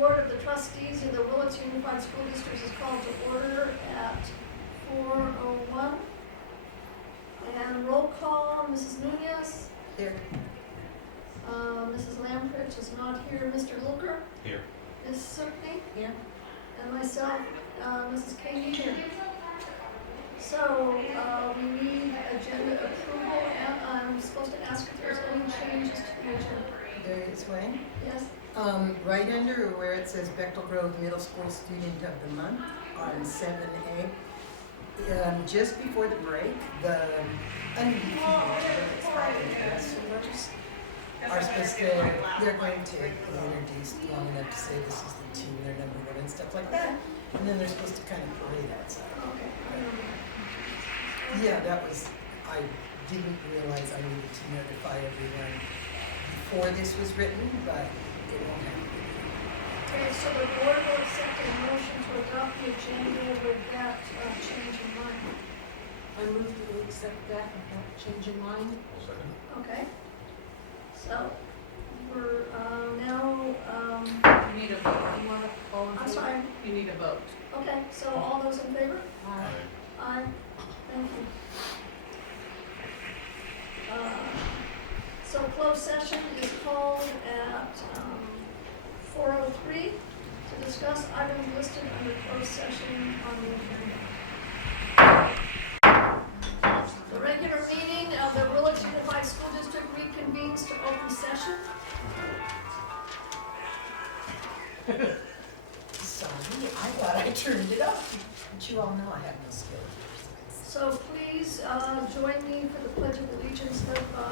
Board of the Trustees of the Willits Unified School District is called to order at 4:01. And roll call, Mrs. Nunez. Here. Mrs. Lamprich is not here. Mr. Looker. Here. Ms. Sukney. Here. And myself, Mrs. Katie here. So, we need agenda approval, and I'm supposed to ask if there's any changes to the agenda. There is Wayne. Yes? Right under where it says Bechtel Grove Middle School Student of the Month on 7A, just before the break, the are supposed to, they're going to be introduced long enough to say this is the team, their number one and stuff like that. And then they're supposed to kind of parade outside. Okay. Yeah, that was, I didn't realize I needed to notify everyone before this was written, but it won't happen. Okay, so the board will accept a motion to adopt the agenda with that change in mind. I move that we accept that without changing mind. Second. Okay? So, we're now, You need a vote. You want to all in favor? I'm sorry. You need a vote. Okay, so all those in favor? Aye. Aye. Thank you. So closed session is called at 4:03 to discuss items listed under closed session on the agenda. The regular meeting of the Willits Unified School District reconvenes to open session. Sorry, I thought I turned it off. But you all know I have no skill. So please join me for the Pledge of Allegiance led by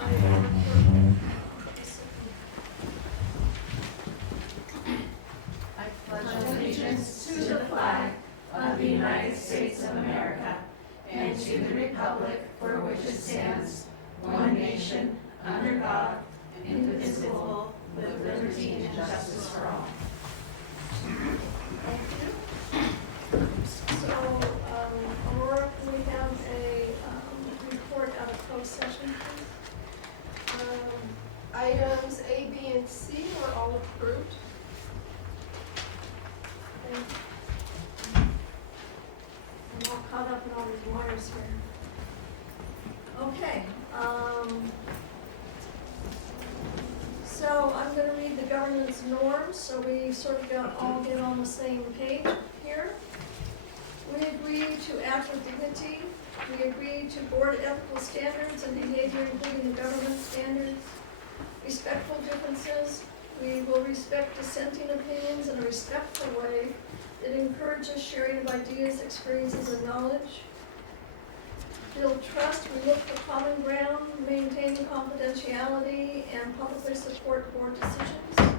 I pledge allegiance to the flag of the United States of America and to the republic for which it stands, one nation, under God, indivisible, with liberty and justice for all. Thank you. So, Aurora, can we have a report out of closed session, please? Items A, B, and C were all approved. Thank you. I'm all caught up in all these wires here. Okay. So I'm going to read the governance norms so we sort of all get on the same page here. We agree to act with dignity. We agree to board ethical standards and behavior, including the government standards. Respectful differences. We will respect dissenting opinions in a respectful way that encourages sharing of ideas, experiences, and knowledge. Build trust. We look for common ground, maintain confidentiality, and publicly support board decisions.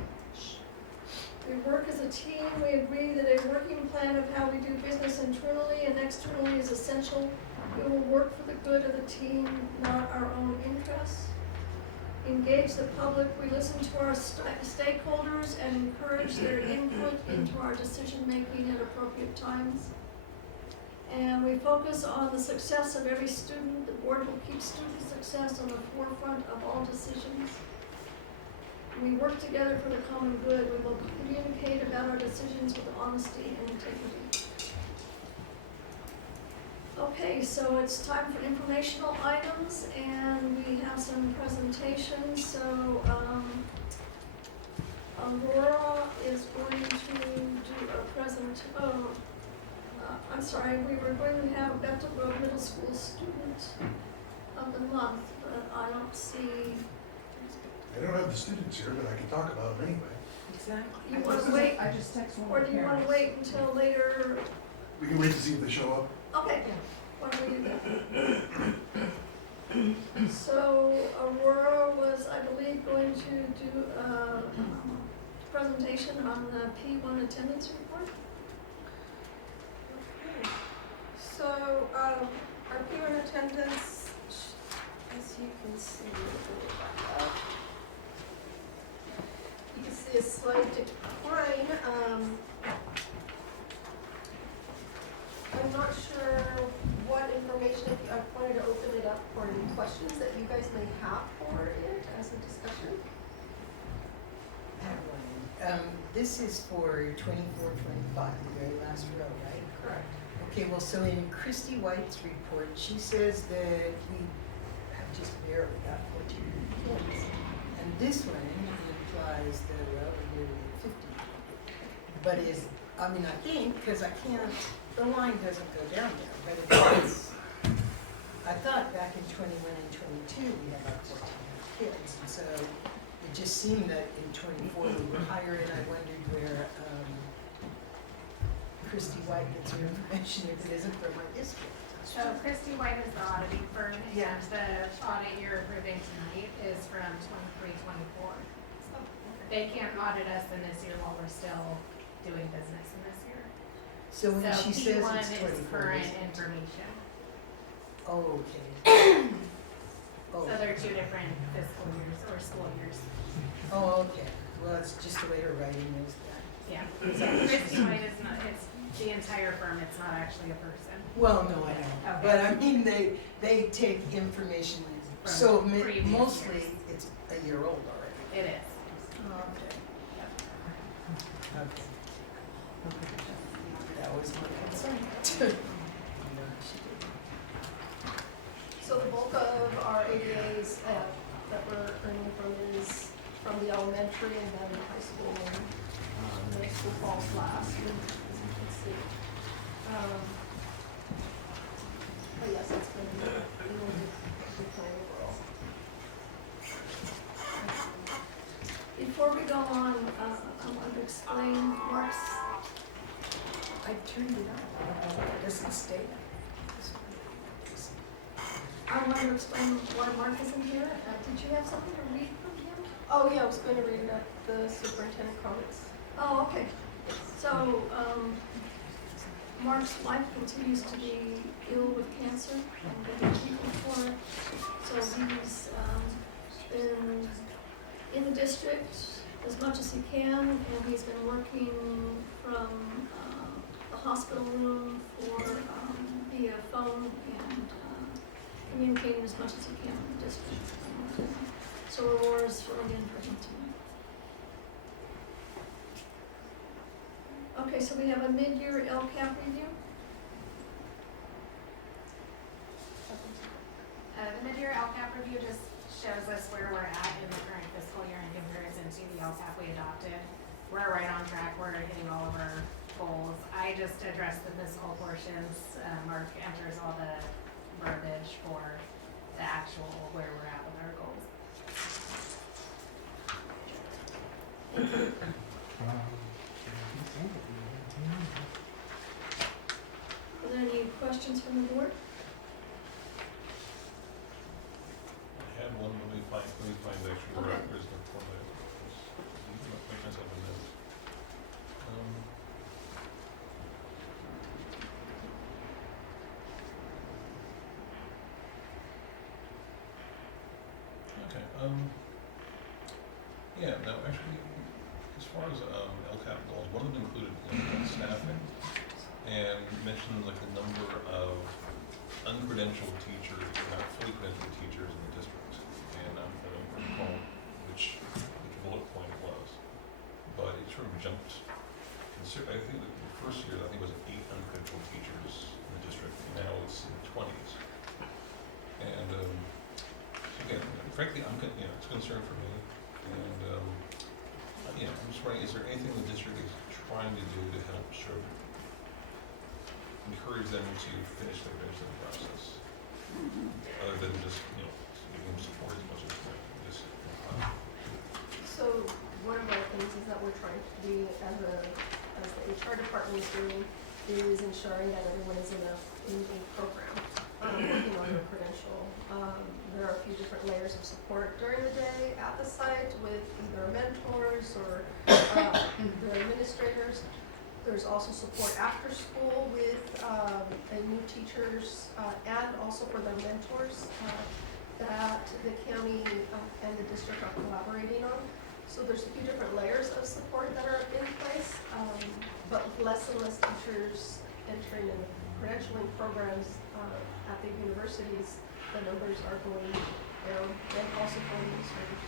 We work as a team. We agree that a working plan of how we do business internally and externally is essential. We will work for the good of the team, not our own interests. Engage the public. We listen to our stakeholders and encourage their input into our decision-making at appropriate times. And we focus on the success of every student. The board will keep student success on the forefront of all decisions. We work together for the common good. We will communicate about our decisions with honesty and integrity. Okay, so it's time for informational items, and we have some presentations. So Aurora is going to do a I'm sorry, we were going to have a Bechtel Grove Middle School Student of the Month, but I don't see. I don't have the students here, but I can talk about them anyway. Exactly. You want to wait, I just text one or of do the you want to parents. wait until later? We can wait to see if they show up. Okay, why don't we do that? So Aurora was, I believe, going to do a presentation on the P1 attendance report. So, our peer attendance, as you can see, you can see a slight decline. I'm not sure what information, I wanted to open it up for any questions that you guys may have for it as a discussion. I have one. this is for 24, 25, the very last row, right? Correct. Okay, well, so in Christy White's report, she says that we have just barely got 14 kids. And this one implies that, well, we're nearly at 50. But is, I mean, I think, because I can't, the line doesn't go down there, but it's, I thought back in 21 and 22, we had about 14 kids. And so it just seemed that in 24 we were higher, and I wondered where Christy White gets her information if it isn't from my district. So Christy White is the auditing firm, and Yeah. the audit you're approving tonight is from 23, 24. They can't audit us in this year while we're still doing business in this year. So when she says P1 it's is 24, current is it? information. Oh, okay. Oh, So they're two different fiscal years or school years. oh, okay. Well, it's just the way her writing is that. Yeah. So Christy White is not, it's the entire firm, it's not actually a person. Well, no, I know. Okay. But I mean, they take information, From so previous mostly years. it's a year old already. It is. Oh, okay. Okay. That was my concern. So the bulk of our ADAs that we're earning from is from the elementary and then the high school and middle school falls last, as you can see. But yes, it's been a really good plan overall. Before we go on, I want to explain Mark's, I turned it on. It doesn't stay there. I want to explain why Mark isn't here. Did you have something to read from him? Oh, yeah, I was going to read the superintendent comments. Oh, okay. So, Mark's wife continues to be ill with cancer and getting treatment for it. So he's been in the district as much as he can, and he's been working from the hospital room for via phone and communicating as much as he can with the district. So Aurora's filling in for him tonight. Okay, so we have a mid-year LCAP review. The mid-year LCAP review just shows us where we're at in the current fiscal year in comparison to the LCAP we adopted. We're right on track, we're hitting all of our goals. I just addressed the fiscal portions. Mark enters all the verbiage for the actual where we're at with our goals. Are there any questions from the board? I had one, let me find actually where Okay. where's the format. Make myself a note. Okay, yeah, no, actually, as far as, LCAP goals, one of them included, staffing, and mentioned like the number of uncredentialed teachers, or not fully credentialed teachers in the district. And I don't recall which bullet point it was, but it sort of jumped. I think the first year, I think it was 8 uncredentialed teachers in the district, and now it's in the 20s. And again, frankly, it's a concern for me. And I'm just wondering, is there anything the district is trying to do to help encourage them to finish their process, other than just giving them support as much as just. So one of our things is that we're trying to do as the HR department is doing is ensuring that everyone is in a program, working on their credential. There are a few different layers of support during the day at the site with either mentors or their administrators. There's also support after school with new teachers and also for their mentors that the county and the district are collaborating on. So there's a few different layers of support that are in place, but with less and less teachers entering in the credentialing programs at the universities, the numbers are going down, and also for administrators.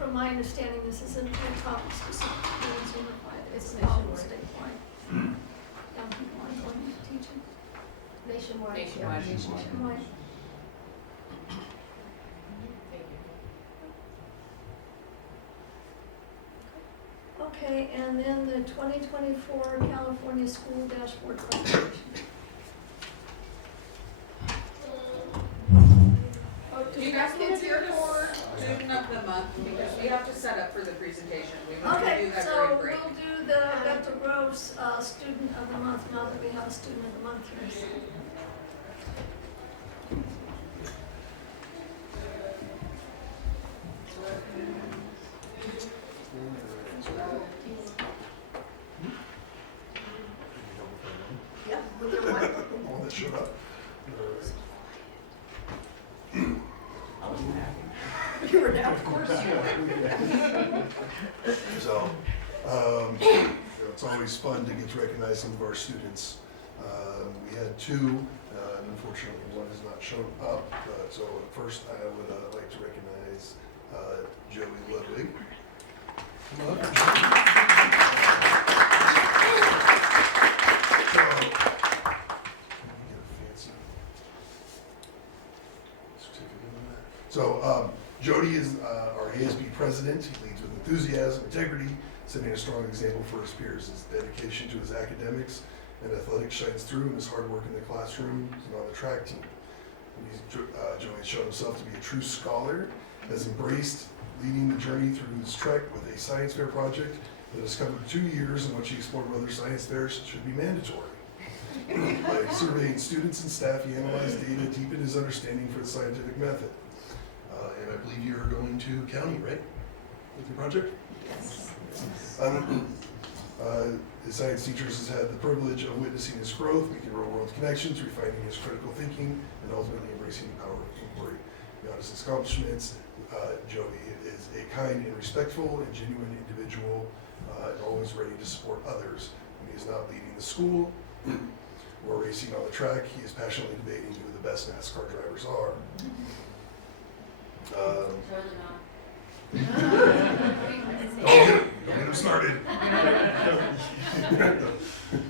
from my understanding, this is in top specific schools unified. It's all nationwide. statewide. Young people are going into teaching. Nationwide. Nationwide. Nationwide. Okay, and then the 2024 California School Dashboard presentation. Oh, do You you guys guys wanna kids do here this? for? Student of the month, because we have to set up for the presentation. We want to Okay, do that so very we'll brief. do the Dr. Groves Student of the Month now that we have a Student of the Month here. Yeah, with your what? All that showed up. You were down, of course you were. So, it's always fun to get to recognize some of our students. We had two, and unfortunately one has not shown up. So first I would like to recognize Joey Ludwig. Come up. So Jody is our ASB president. He leads with enthusiasm, integrity, setting a strong example for his peers. His dedication to his academics and athletics shines through in his hard work in the classroom and on the track team. Joey has shown himself to be a true scholar, has embraced leading the journey through his trek with a science fair project that has covered 2 years in which he explored whether science fairs should be mandatory. By surveying students and staff, he analyzed data, deepened his understanding for the scientific method. And I believe you're going to county, right? With your project? Yes. His science teachers has had the privilege of witnessing his growth, making real-world connections, refining his critical thinking, and ultimately embracing the power of inquiry. Beyond his accomplishments, Joey is a kind and respectful and genuine individual, and always ready to support others. When he is not leading the school or racing on the track, he is passionately debating who the best NASCAR drivers are. Totally not. Don't get him started.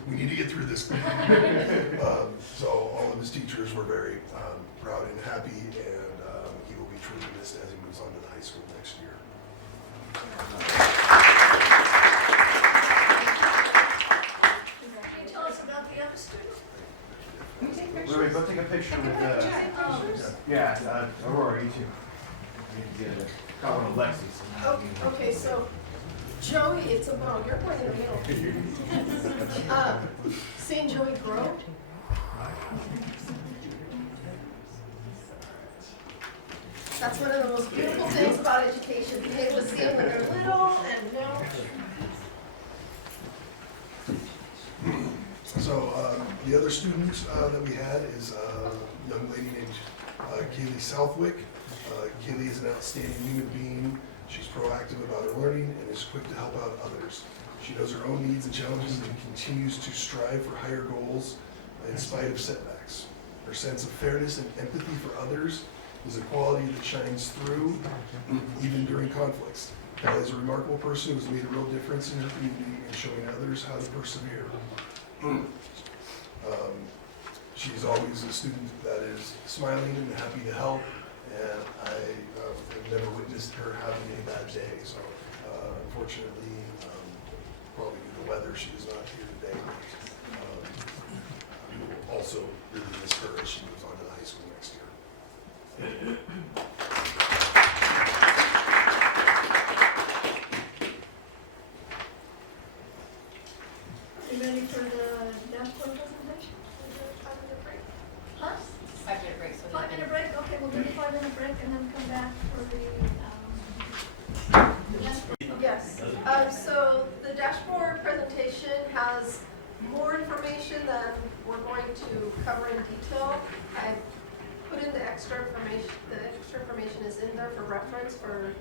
We need to get through this. So all of his teachers were very proud and happy, and he will be truly missed as he moves on to the high school next year. Can you tell us about the other student? Louis, go take a picture with Aurora, you too. I need to get got one of Lexi's. Okay, so Joey, it's a, well, you're going in the middle. Seeing Joey grow. That's one of the most beautiful things about education, being able to see them when they're little and now. So the other student that we had is a young lady named Kaylee Southwick. Kaylee is an outstanding human being. She's proactive about her learning and is quick to help out others. She knows her own needs and challenges and continues to strive for higher goals in spite of setbacks. Her sense of fairness and empathy for others is a quality that shines through even during conflicts. Kaylee is a remarkable person who has made a real difference in her community and showing others how to persevere. She's always a student that is smiling and happy to help, and I have never witnessed her having a bad day. So unfortunately, probably due to the weather, she is not here today. We will also really miss her as she moves on to the high school next year. Are you ready for the dashboard presentation? Huh? 5-minute break, so. 5-minute break? Okay, we'll do a 5-minute break and then come back for the, Yes, so the dashboard presentation has more information than we're going to cover in detail. I put in the extra information is in there for reference for,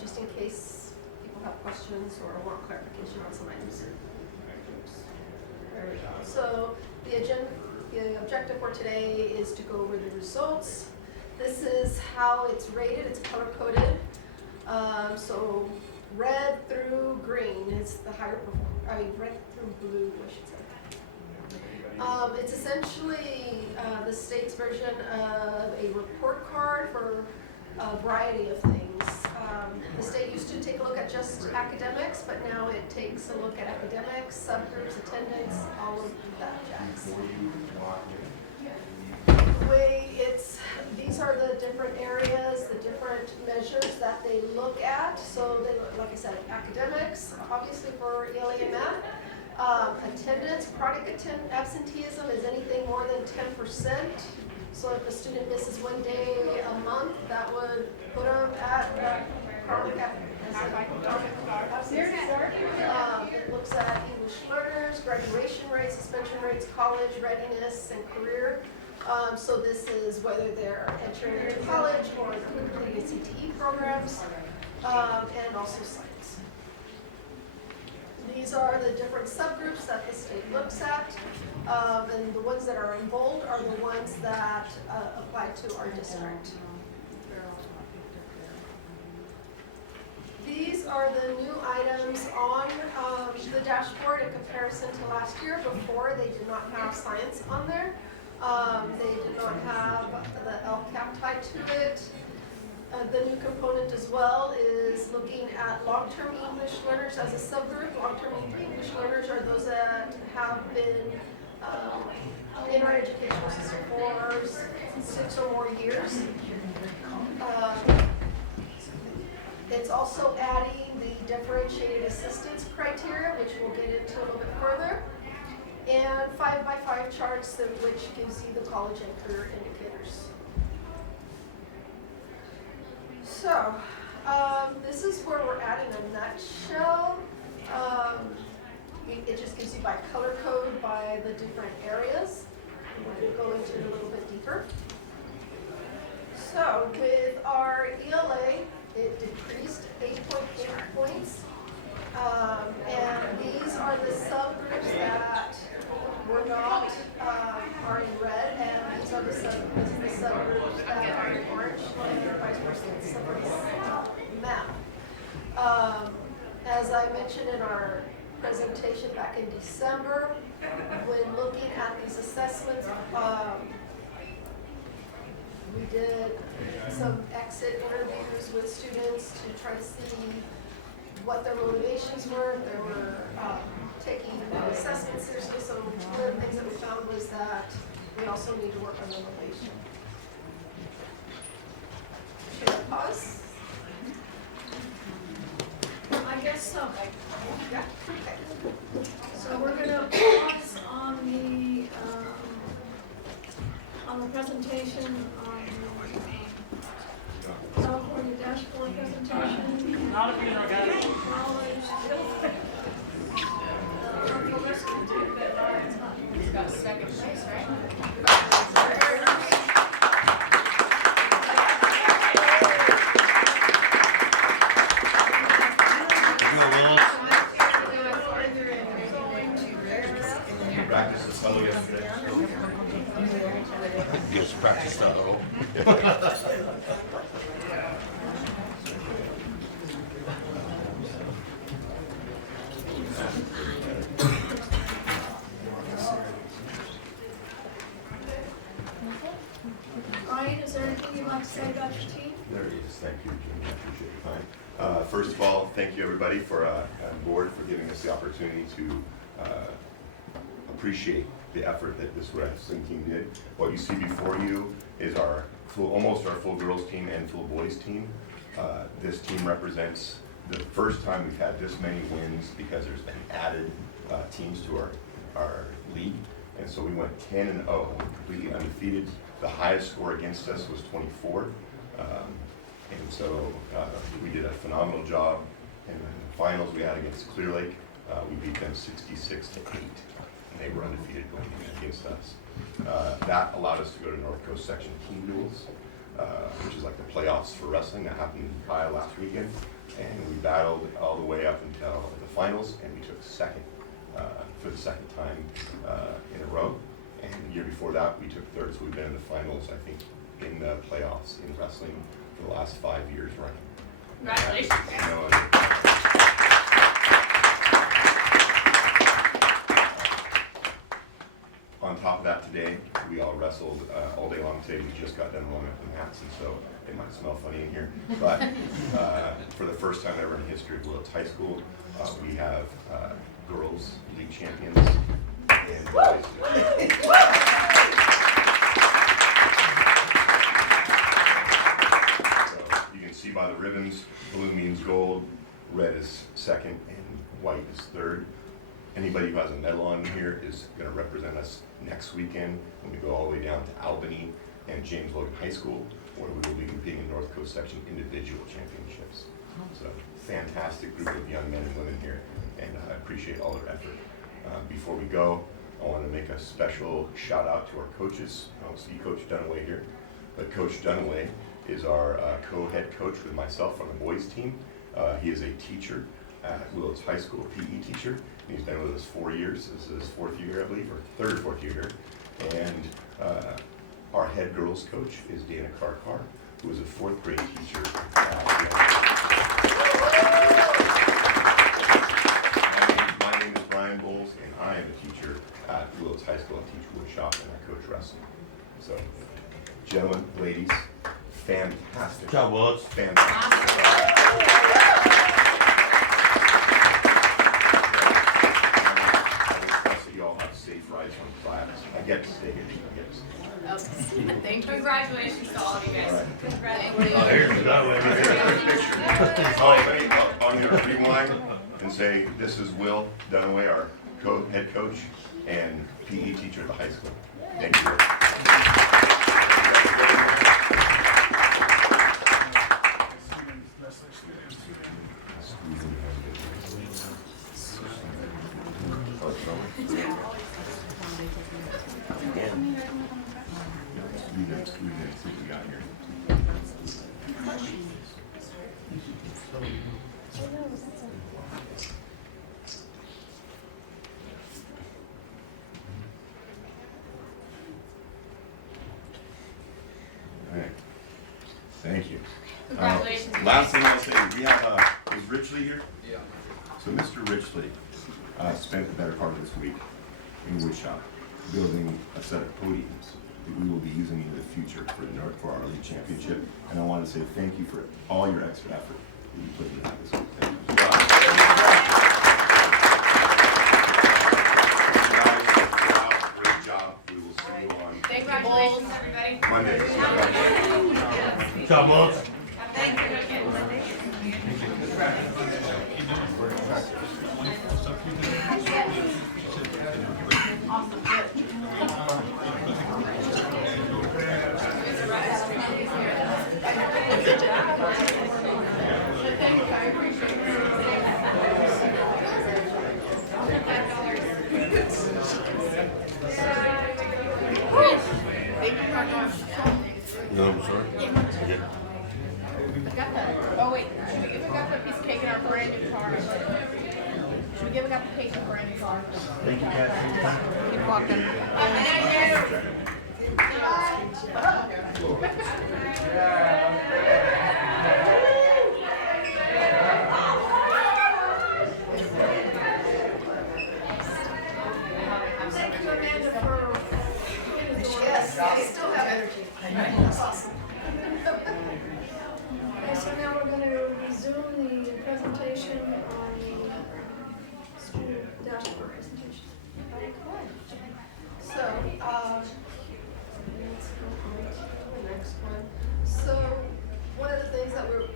just in case people have questions or want clarification on some items. There we go. So the objective for today is to go over the results. This is how it's rated, it's color coded. So red through green is the higher red through blue, I should say. It's essentially the state's version of a report card for a variety of things. The state used to take a look at just academics, but now it takes a look at academics, subgroups, attendance, all of that jazz. The way these are the different areas, the different measures that they look at. So they look, like I said, academics, obviously for ELA and math. Attendance, product absenteeism is anything more than 10%. So if a student misses 1 day a month, that would put them at chronic absence. It looks at English learners, graduation rates, suspension rates, college readiness, and career. So this is whether they're entering into college or they're completing CTE programs, and also science. These are the different subgroups that the state looks at, and the ones that are in bold are the ones that apply to our district. These are the new items on the dashboard in comparison to last year. Before, they did not have science on there. They did not have the LCAP tied to it. The new component as well is looking at long-term English learners as a subgroup. Long-term English learners are those that have been in our educational system for 6 or more years. It's also adding the differentiated assistance criteria, which we'll get into a little bit further, and 5x5 charts, which gives you the college and career indicators. So, this is where we're at in a nutshell. It just gives you by color code by the different areas. We'll go into it a little bit deeper. So, with our ELA, it decreased 8.8 points. And these are the subgroups that were not, are in red, and these are the subgroups that are in orange, and vice versa, it's the map. As I mentioned in our presentation back in December, when looking at these assessments, we did some exit interviews with students to try to see what their motivations were, if they were taking the assessment seriously. So one of the things that we found was that we also need to work on the motivation. Should I pause? I guess so. Yeah, okay. So we're gonna pause on the presentation on California dashboard presentation. Not if you're not got it. He's got second place, right? Practice this fellow yesterday. Yes, practice that little. Ryan, is there anything you'd like to say about your team? There it is. Thank you, Jim. I appreciate your time. First of all, thank you everybody for on board for giving us the opportunity to appreciate the effort that this wrestling team did. What you see before you is almost our full girls team and full boys team. This team represents the first time we've had this many wins because there's been added teams to our league. And so we went 10-0, completely undefeated. The highest score against us was 24. And so we did a phenomenal job. And in the finals we had against Clear Lake, we beat them 66-8. And they were undefeated going against us. That allowed us to go to North Coast Section Team Duels, which is like the playoffs for wrestling. That happened in Kyle last weekend. And we battled all the way up until the finals, and we took second for the second time in a row. And the year before that, we took third. So we've been in the finals, I think, in the playoffs in wrestling for the last 5 years running. Congratulations. On top of that, today, we all wrestled all day long today. We just got done warming up the mats, and so it might smell funny in here. But for the first time ever in the history of Willits High School, we have girls league champions and boys. So you can see by the ribbons, blue means gold, red is second, and white is third. Anybody who has a medal on here is going to represent us next weekend when we go all the way down to Albany and James Logan High School, where we will be competing in North Coast Section individual championships. So fantastic group of young men and women here, and I appreciate all their effort. Before we go, I want to make a special shout out to our coaches. I don't see Coach Dunaway here, but Coach Dunaway is our co-head coach with myself on the boys team. He is a teacher at Willits High School, PE teacher. He's been with us 4 years. This is his fourth year, I believe, or third or fourth year. And our head girls coach is Dana Karkar, who is a fourth grade teacher. My name is Brian Bowles, and I am a teacher at Willits High School. I teach woodshop and I coach wrestling. So, gentlemen, ladies, fantastic. Good job, Willits. Fantastic. You all have safe rides from class. I get to stay here. Thank you. Congratulations to all of you guys. All right. Congratulations. Oh, here's the Picture. I'm going to rewind and say, this is Will Dunaway, our head coach and PE teacher at the high school. Thank you. Thank you. Congratulations. Last thing I'll say, we have, is Richley here? Yeah. So Mr. Richley spent the better part of this week in woodshop building a set of podiums that we will be using in the future for our league championship. And I want to say thank you for all your extra effort that you put into that this week. Thank you. Guys, great job. We will see you on Congratulations, everybody. Monday. Good job, Willits. Thank you again. No, I'm sorry. Okay. Oh wait, we got the piece of cake in our brand new car. Should we give it up the cake in our brand new car? Thank you guys for your time. Keep walking. Thank you, Amanda, for being the Yes, I still have energy. That's awesome. Okay, so now we're going to resume the presentation on the school dashboard presentation. So, let's go on to the next one. So, one of the things that we're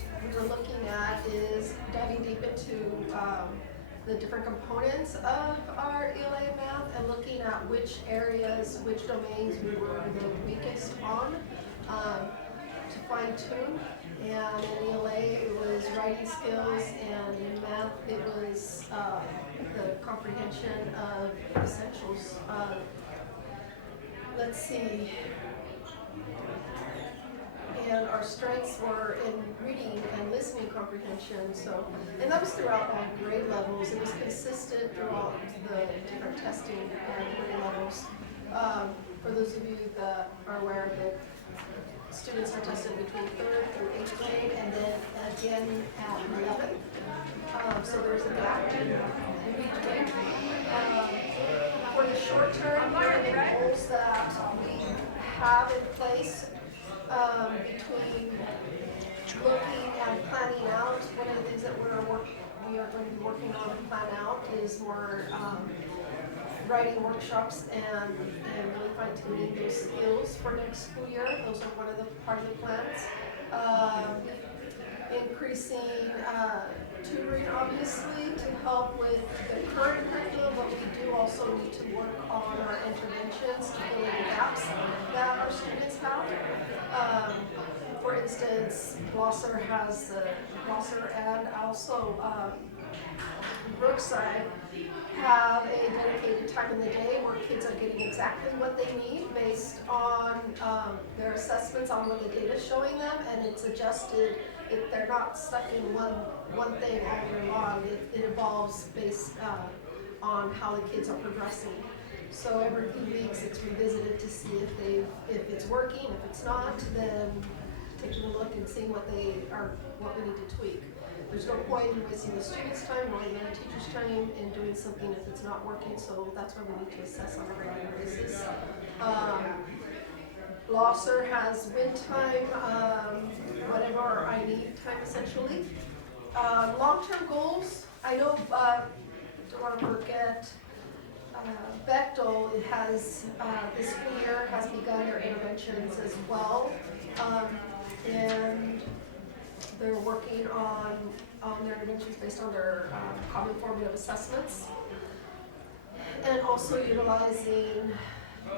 looking at is diving deep into the different components of our ELA math and looking at which areas, which domains we were the weakest on to fine tune. And in ELA, it was writing skills, and in math, it was the comprehension of essentials. Let's see. And our strengths were in reading and listening comprehension. So, and that was throughout all grade levels. It was consistent throughout the different testing grade levels. For those of you that are aware of it, students are tested between 3rd through 8th grade, and then again at 11th. So there's a gap in between. For the short term, here are the goals that we have in place between looking and planning out. One of the things that we are going to be working on to plan out is more writing workshops and really fine-tuning those skills for next school year. Those are one of the part of the plans. Increasing tutoring, obviously, to help with the current curriculum, but we do also need to work on our interventions to fill in the gaps that our students have. For instance, Blosser and also Brookside have a dedicated time in the day where kids are getting exactly what they need based on their assessments on what the data is showing them, and it's adjusted. They're not stuck in one thing all year long. It evolves based on how the kids are progressing. So every few weeks it's revisited to see if it's working. If it's not, then taking a look and seeing what we need to tweak. There's no point in wasting the students' time or the teachers' time in doing something if it's not working, so that's why we need to assess on a regular basis. Blosser has win time, whatever I need time essentially. Long-term goals, I know, don't want to forget, Bechtel has, this school year has begun their interventions as well. And they're working on their interventions based on their common formative assessments. And also utilizing,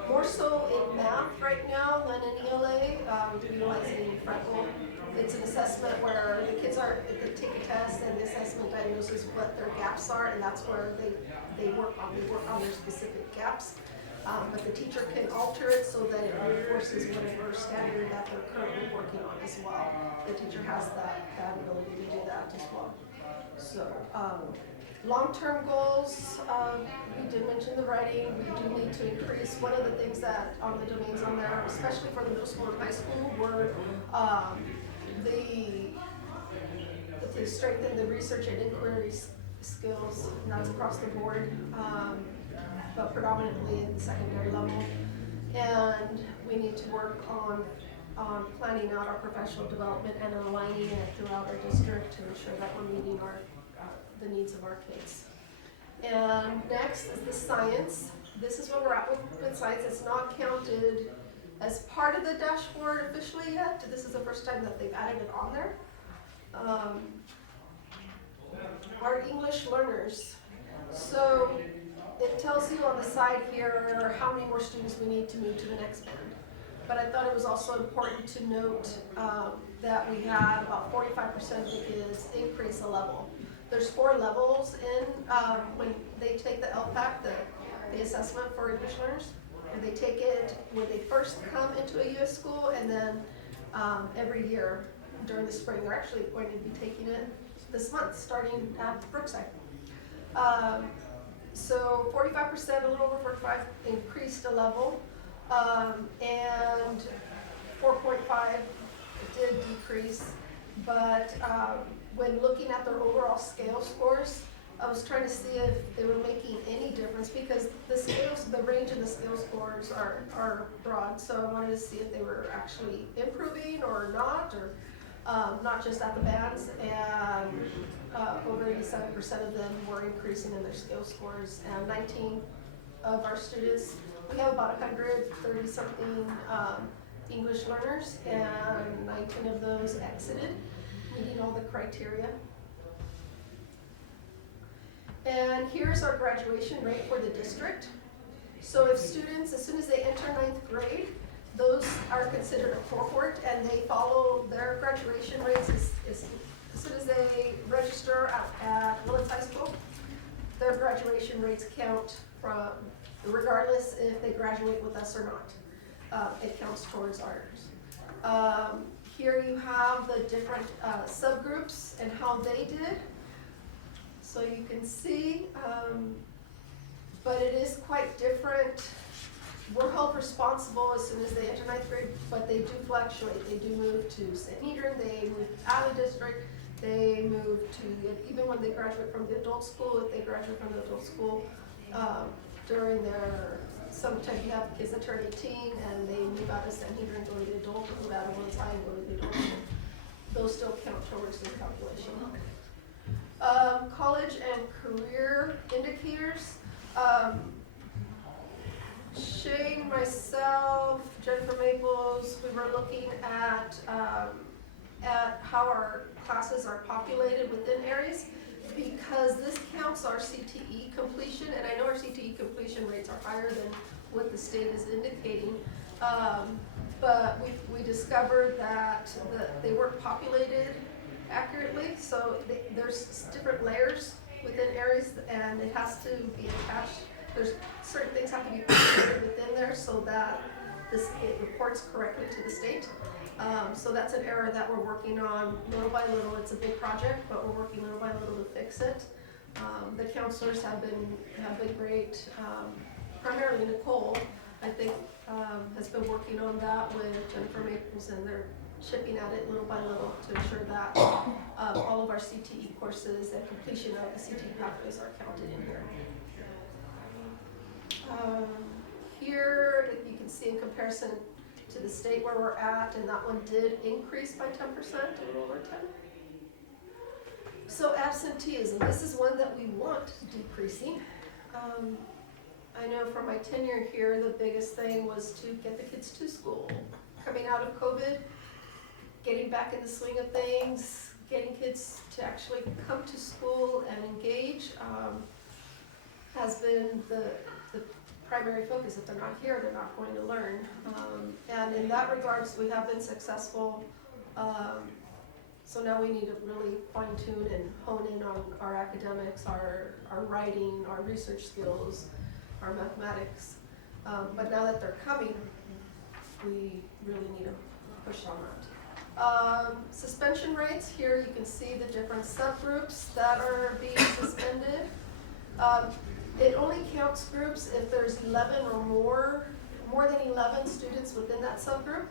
more so in math right now than in ELA, utilizing Freckle. It's an assessment where the kids they take a test and the assessment diagnoses what their gaps are, and that's where they work on their specific gaps. But the teacher can alter it so that it reinforces whatever standard that they're currently working on as well. The teacher has that ability to do that as well. So, long-term goals, we did mention the writing. We do need to increase. One of the things that on the domains on there, especially for the middle school and high school, were to strengthen the research and inquiry skills, and that's across the board. But predominantly in the secondary level. And we need to work on planning out our professional development and aligning it throughout our district to ensure that we're meeting the needs of our kids. And next is the science. This is where we're at with science. It's not counted as part of the dashboard officially yet. This is the first time that they've added it on there. Our English learners. So it tells you on the side here how many more students we need to move to the next band. But I thought it was also important to note that we had about 45% of the kids increase a level. There's 4 levels in when they take the LPAC, the assessment for English learners. And they take it when they first come into a U.S. school, and then every year during the spring. They're actually going to be taking it this month, starting at Brookside. So 45%, a little over 45, increased a level, and 4.5 did decrease. But when looking at their overall scale scores, I was trying to see if they were making any difference, because the range of the scale scores are broad. So I wanted to see if they were actually improving or not, or not just at the bands. And over 87% of them were increasing in their skill scores, and 19 of our students, we have about 130 something English learners, and 19 of those exited, meeting all the criteria. And here's our graduation rate for the district. So if students, as soon as they enter 9th grade, those are considered a cohort, and they follow their graduation rates as soon as they register at Willits High School. Their graduation rates count from, regardless if they graduate with us or not. It counts towards ours. Here you have the different subgroups and how they did. So you can see, but it is quite different we're held responsible as soon as they enter ninth grade, but they do fluctuate. They do move to Sanhedrin, they move to Alley District, they move to, even when they graduate from the adult school, if they graduate from the adult school, during their, sometimes you have kids that turn 18 and they move out of Sanhedrin, go to the adult, or move out of one's high and go to the adult. Those still count towards the calculation. College and career indicators. Shane, myself, Jennifer Maples, we were looking at how our classes are populated within areas, because this counts our CTE completion, and I know our CTE completion rates are higher than what the state is indicating. But we discovered that they weren't populated accurately, so there's different layers within areas, and it has to be attached. There's certain things have to be populated within there so that it reports correctly to the state. So that's an error that we're working on little by little. It's a big project, but we're working little by little to fix it. The counselors have been great. Primarily Nicole, I think, has been working on that with Jennifer Maples, and they're chipping at it little by little to ensure that all of our CTE courses and completion of the CTE pathways are counted in here. Here, you can see in comparison to the state where we're at, and that one did increase by 10% in over 10. So absenteeism, this is one that we want decreasing. I know from my tenure here, the biggest thing was to get the kids to school. Coming out of COVID, getting back in the swing of things, getting kids to actually come to school and engage has been the primary focus. If they're not here, they're not going to learn. And in that regards, we have been successful. So now we need to really fine tune and hone in on our academics, our writing, our research skills, our mathematics. But now that they're coming, we really need to push on that. Suspension rates, here you can see the different subgroups that are being suspended. It only counts groups if there's 11 or more than 11 students within that subgroup.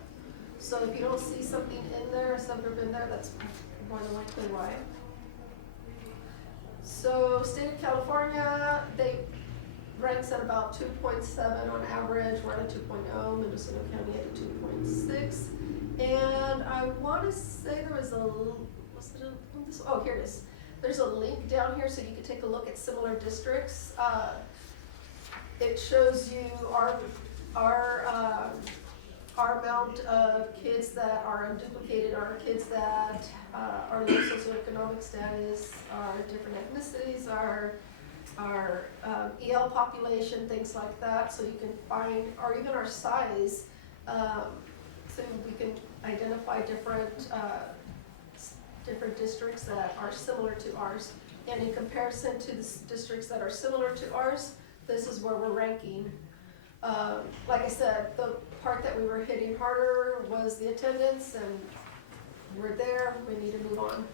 So if you don't see something in there, a subgroup in there, that's more than likely why. So state of California, they ranks at about 2.7 on average. We're at a 2.0, Mendocino County at a 2.6. And I want to say there was here it is. There's a link down here so you can take a look at similar districts. It shows you our amount of kids that are unduplicated, our kids that are low socioeconomic status, our different ethnicities, our EL population, things like that, so you can find, or even our size, so we can identify different districts that are similar to ours. And in comparison to the districts that are similar to ours, this is where we're ranking. Like I said, the part that we were hitting harder was the attendance, and we're there, we need to move on.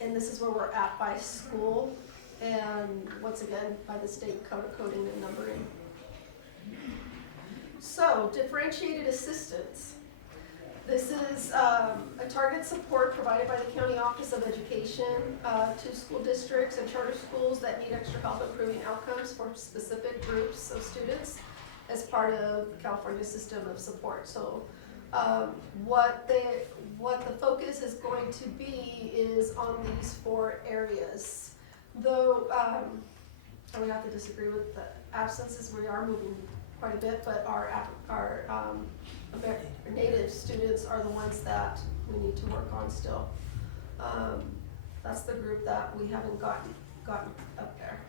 And this is where we're at by school, and once again, by the state color coding and numbering. So, differentiated assistance. This is a target support provided by the County Office of Education to school districts and charter schools that need extra help improving outcomes for specific groups of students as part of the California system of support. So what the focus is going to be is on these 4 areas. Though I would have to disagree with the absences, we are moving quite a bit, but our native students are the ones that we need to work on still. That's the group that we haven't gotten up there.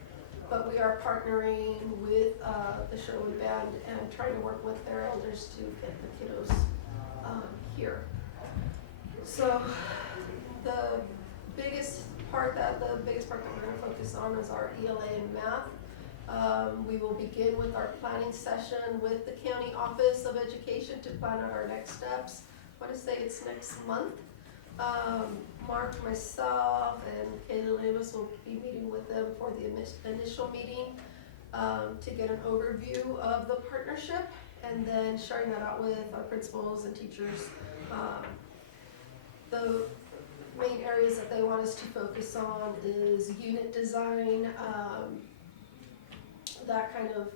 But we are partnering with the Sherwood Band and trying to work with their elders to get the kiddos here. So the biggest part that we're going to focus on is our ELA and math. We will begin with our planning session with the County Office of Education to plan out our next steps. I want to say it's next month. Mark, myself, and Kayla Lewis will be meeting with them for the initial meeting. to get an overview of the partnership, and then sharing that out with our principals and teachers. The main areas that they want us to focus on is unit design, that kind of,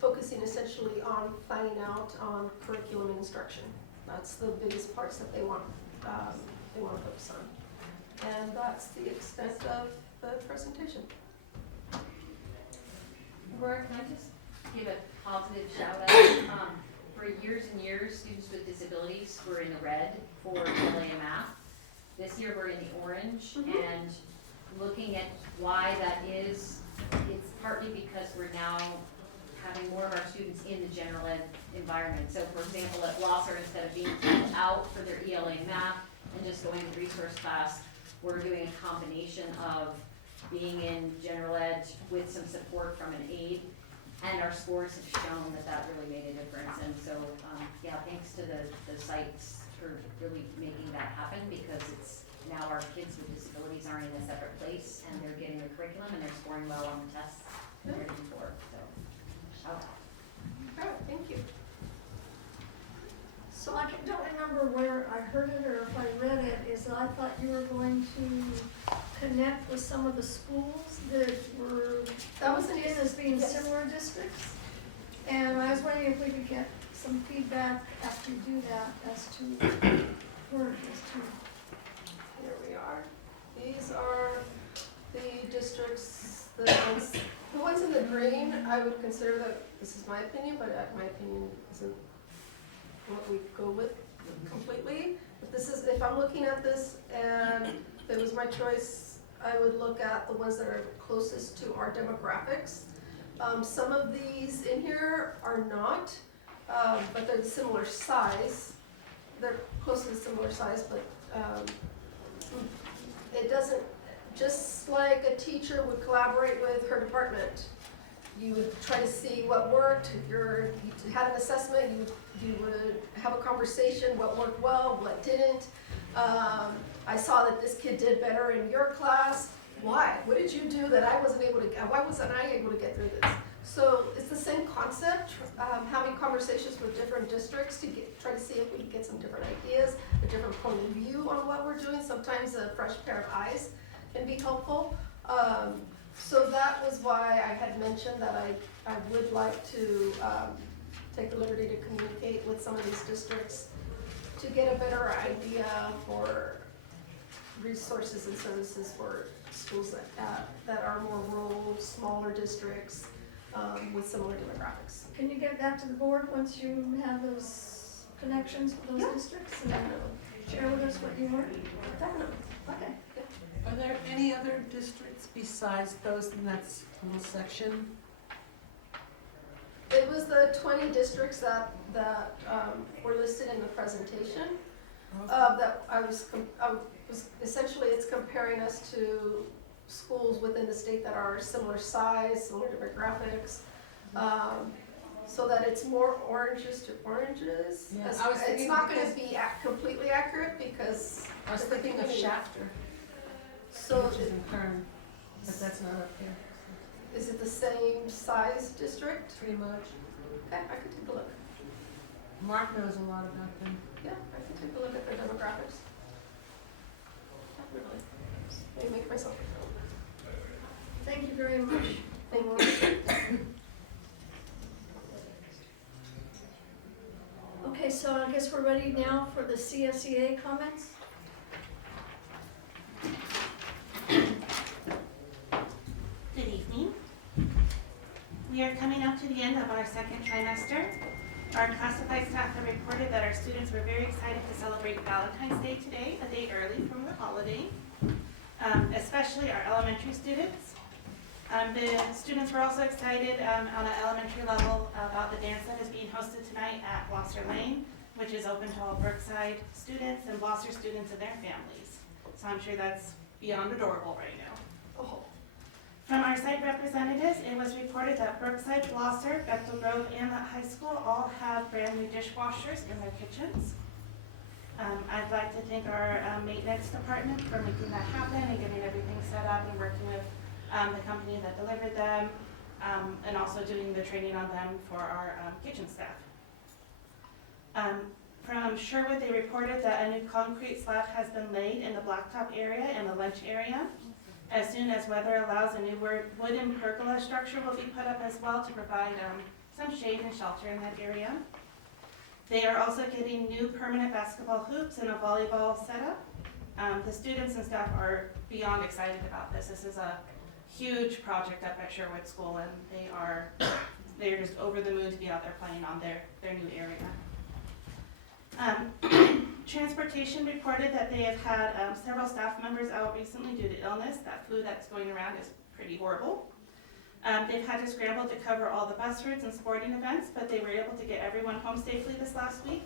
focusing essentially on planning out on curriculum and instruction. That's the biggest parts that they want to focus on. And that's the extent of the presentation. Aurora, can I just give a positive shout out? For years and years, students with disabilities were in the red for ELA and math. This year we're in the orange, and looking at why that is, it's partly because we're now having more of our students in the general ed environment. So for example, at Blosser, instead of being pulled out for their ELA and math and just going to resource class, we're doing a combination of being in general ed with some support from an aide, and our scores have shown that that really made a difference. And so, yeah, thanks to the sites for really making that happen, because it's now our kids with disabilities aren't in a separate place, and they're getting the curriculum and they're scoring well on the tests compared to before. So, shout out. All right, thank you. So I don't remember where I heard it or if I read it, is that I thought you were going to connect with some of the schools that were listed in as being similar districts. And I was wondering if we could get some feedback after you do that as to where, Here we are. These are the districts, the ones in the green. I would consider that, this is my opinion, but my opinion isn't what we go with completely. But this is, if I'm looking at this and if it was my choice, I would look at the ones that are closest to our demographics. Some of these in here are not, but they're similar size. They're close to the similar size, but it doesn't, just like a teacher would collaborate with her department, you would try to see what worked. If you had an assessment, you would have a conversation, what worked well, what didn't. I saw that this kid did better in your class. Why? What did you do that I wasn't able to, why wasn't I able to get through this? So it's the same concept, having conversations with different districts to try to see if we can get some different ideas, a different point of view on what we're doing. Sometimes a fresh pair of eyes can be helpful. So that was why I had mentioned that I would like to take the liberty to communicate with some of these districts to get a better idea for resources and services for schools that are more rural, smaller districts with similar demographics. can you get back to the board once you have those connections with those districts and share with us what you learned? Definitely. Okay. Are there any other districts besides those in that little section? It was the 20 districts that were listed in the presentation. That I was essentially, it's comparing us to schools within the state that are similar size, similar demographics, so that it's more oranges to oranges. Yeah, It's, I was thinking not going to because- be completely accurate because I was thinking of Shafter, so which is in Kern, but that's not up here. is it the same size district? Pretty much. Okay, I could take a look. Mark knows a lot about them. Yeah, I can take a look at their demographics. Definitely. Maybe make myself. Thank you very much. Thank you. Okay, so I guess we're ready now for the CSEA comments. Good evening. We are coming up to the end of our second trimester. Our classified staff have reported that our students were very excited to celebrate Valentine's Day today, a day early from the holiday, especially our elementary students. The students were also excited on an elementary level about the dance that is being hosted tonight at Blosser Lane, which is open to all Brookside students and Blosser students and their families. So I'm sure that's beyond adorable right now. Oh, From our site representatives, it was reported that Brookside, Blosser, Bethel Grove, and the high school all have brand new dishwashers in their kitchens. I'd like to thank our maintenance department for making that happen and getting everything set up and working with the company that delivered them. and also doing the training on them for our kitchen staff. From Sherwood, they reported that a new concrete slab has been laid in the blacktop area and the lunch area. As soon as weather allows, a new wooden pergola structure will be put up as well to provide some shade and shelter in that area. They are also getting new permanent basketball hoops and a volleyball setup. The students and staff are beyond excited about this. This is a huge project up at Sherwood School, and they're just over the moon to be out there playing on their new area. Transportation reported that they have had several staff members out recently due to illness. That flu that's going around is pretty horrible. They've had to scramble to cover all the bus routes and sporting events, but they were able to get everyone home safely this last week,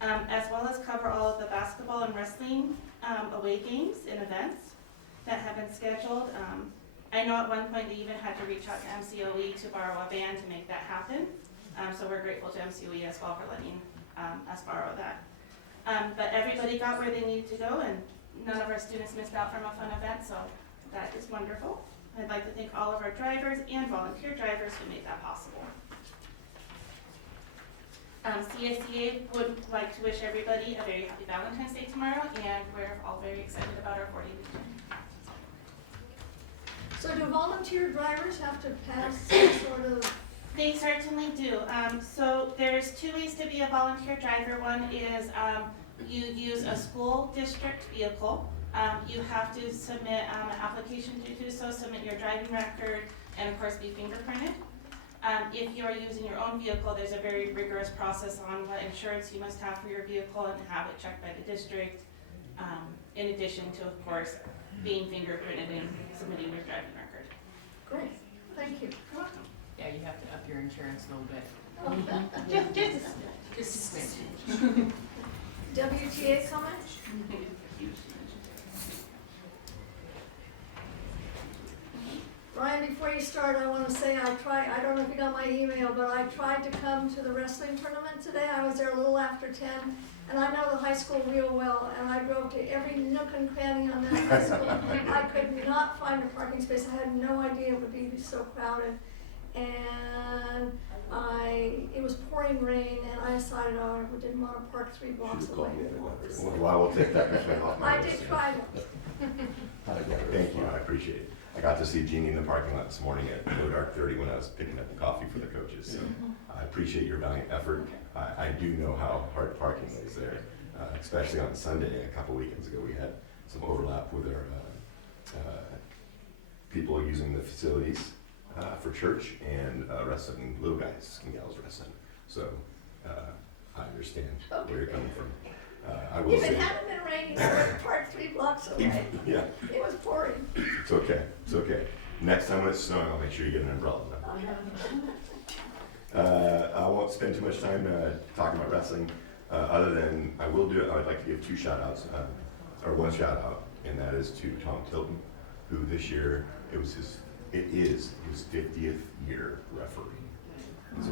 as well as cover all of the basketball and wrestling away games and events that have been scheduled. I know at one point they even had to reach out to MCOE to borrow a van to make that happen. So we're grateful to MCOE as well for letting us borrow that. But everybody got where they needed to go, and none of our students missed out from a fun event, so that is wonderful. I'd like to thank all of our drivers and volunteer drivers who made that possible. CSCA would like to wish everybody a very happy Valentine's Day tomorrow, and we're all very excited about our 40 weekend. So do volunteer drivers have to pass some sort of? They certainly do. So there's two ways to be a volunteer driver. One is you use a school district vehicle. You have to submit an application to do so, submit your driving record, and of course be fingerprinted. If you are using your own vehicle, there's a very rigorous process on what insurance you must have for your vehicle and have it checked by the district, in addition to, of course, being fingerprinted and submitting your driving record. Great, thank you. You're welcome. Yeah, you have to up your insurance a little bit. Just a smidge. WTA comments? Ryan, before you start, I want to say I don't know if you got my email, but I tried to come to the wrestling tournament today. I was there a little after 10, and I know the high school real well, and I drove to every nook and cranny on that high school. I could not find a parking space. I had no idea it would be so crowded. And it was pouring rain, and I decided I didn't want to park 3 blocks away. Well, I will take that picture off my I list. did try it. Thank you, I appreciate it. I got to see Jeannie in the parking lot this morning at No Dark 30 when I was picking up the coffee for the coaches. So I appreciate your valiant effort. I do know how hard parking is there, especially on Sunday. A couple weekends ago, we had some overlap with our people using the facilities for church and wrestling, little guys and gals wrestling. So I understand where you're coming from. I will If say, it hadn't been raining, I would have parked 3 blocks away. yeah, It was pouring. it's okay. It's okay. Next time when it's snowing, I'll make sure you get an umbrella. I won't spend too much time talking about wrestling, other than I would like to give 2 shout outs, or 1 shout out, and that is to Tom Tilton, who this year, it is his 50th year refereeing. He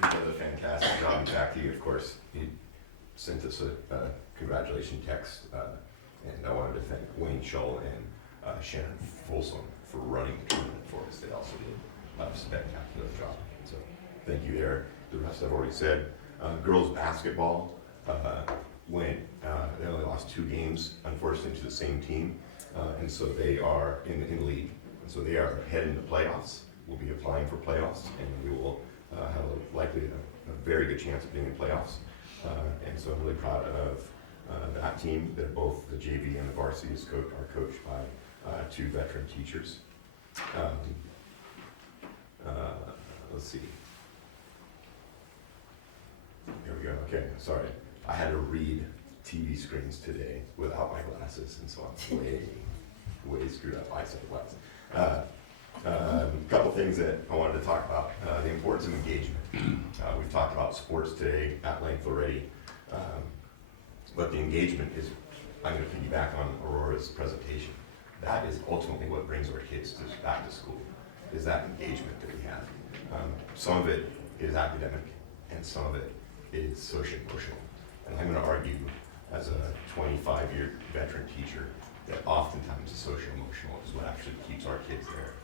does a fantastic job. In fact, he, of course, he sent us a congratulation text, and I wanted to thank Wayne Shull and Shannon Folsom for running the tournament for us. They also did a spectacular job. So thank you there. The rest I've already said. Girls basketball they only lost 2 games, unfortunately, to the same team, and so they are in league, and so they are heading to playoffs. We'll be applying for playoffs, and we will have likely a very good chance of being in playoffs. And so I'm really proud of that team. That both the JV and the varsity are coached by 2 veteran teachers. Let's see. Here we go. Okay, sorry. I had to read TV screens today without my glasses, and so I'm way screwed up eyesight-wise. Couple things that I wanted to talk about. The importance of engagement. We've talked about sports today at length already, but the engagement is, I'm going to piggyback on Aurora's presentation. That is ultimately what brings our kids back to school, is that engagement that we have. Some of it is academic, and some of it is social-emotional. And I'm going to argue, as a 25-year veteran teacher, that oftentimes the social emotional is what actually keeps our kids there.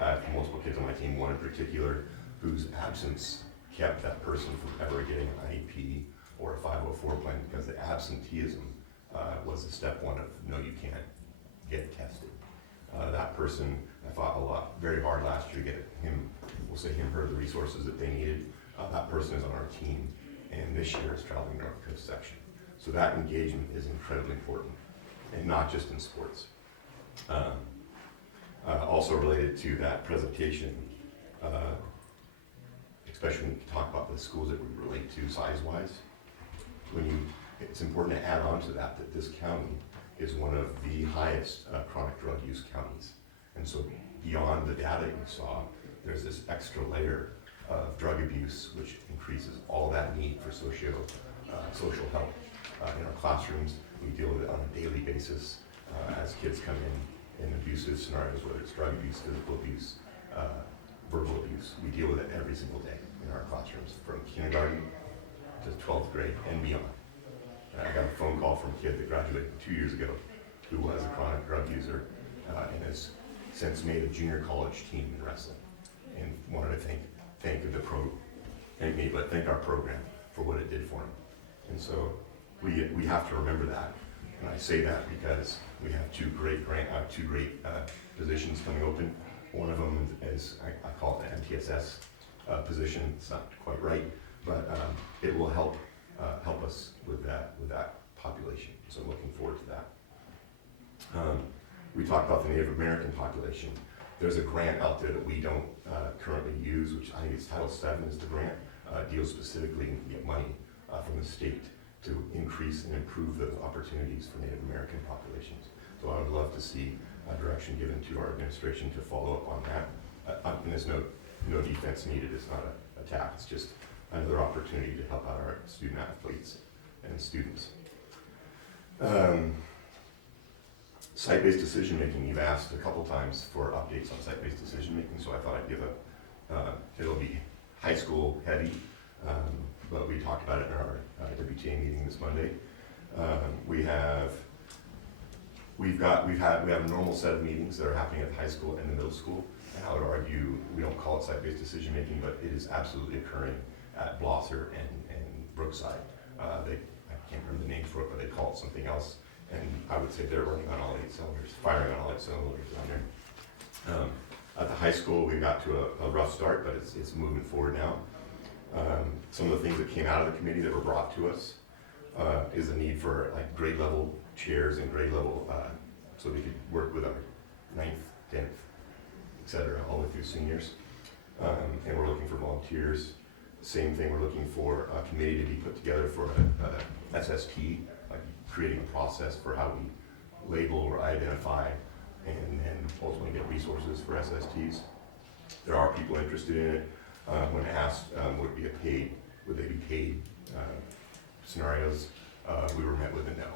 I have multiple kids on my team, one in particular whose absence kept that person from ever getting an IEP or a 504 plan because the absenteeism was the step one of no, you can't get tested. That person, I fought very hard last year to get him, her the resources that they needed. That person is on our team, and this year is traveling North Coast section. So that engagement is incredibly important, and not just in sports. Also related to that presentation, especially when you talk about the schools that we relate to size-wise, it's important to add on to that this county is one of the highest chronic drug use counties. And so beyond the data you saw, there's this extra layer of drug abuse, which increases all that need for social help. In our classrooms, we deal with it on a daily basis as kids come in abusive scenarios, whether it's drug abuse, physical abuse, verbal abuse. We deal with it every single day in our classrooms, from kindergarten to 12th grade and beyond. I got a phone call from a kid that graduated 2 years ago who was a chronic drug user and has since made a junior college team in wrestling, and wanted to thank our program for what it did for him. And so we have to remember that. And I say that because we have two great positions coming open. One of them is, I call it the MTSS position. It's not quite right, but it will help us with that population. So I'm looking forward to that. We talked about the Native American population. There's a grant out there that we don't currently use, which I think it's Title VII is the grant, deals specifically and can get money from the state to increase and improve those opportunities for Native American populations. So I would love to see direction given to our administration to follow up on that. And there's no defense needed. It's not an attack. It's just another opportunity to help out our student athletes and students. Site-based decision making. You've asked a couple times for updates on site-based decision making, so I thought I'd give it'll be high school heavy, but we talked about it in our WTA meeting this Monday. We have a normal set of meetings that are happening at the high school and the middle school. And I would argue we don't call it site-based decision making, but it is absolutely occurring at Blosser and Brookside. I can't remember the name for it, but they call it something else. And I would say they're working on all 8 cylinders, firing on all 8 cylinders down there. At the high school, we got to a rough start, but it's moving forward now. Some of the things that came out of the committee that were brought to us is the need for like grade level chairs and grade level, so we could work with our 9th, 10th, et cetera, all the way through seniors. And we're looking for volunteers. Same thing, we're looking for a committee to be put together for a SST, like creating a process for how we label or identify and ultimately get resources for SSTs. There are people interested in it. When asked, would they be paid scenarios, we were met with a no.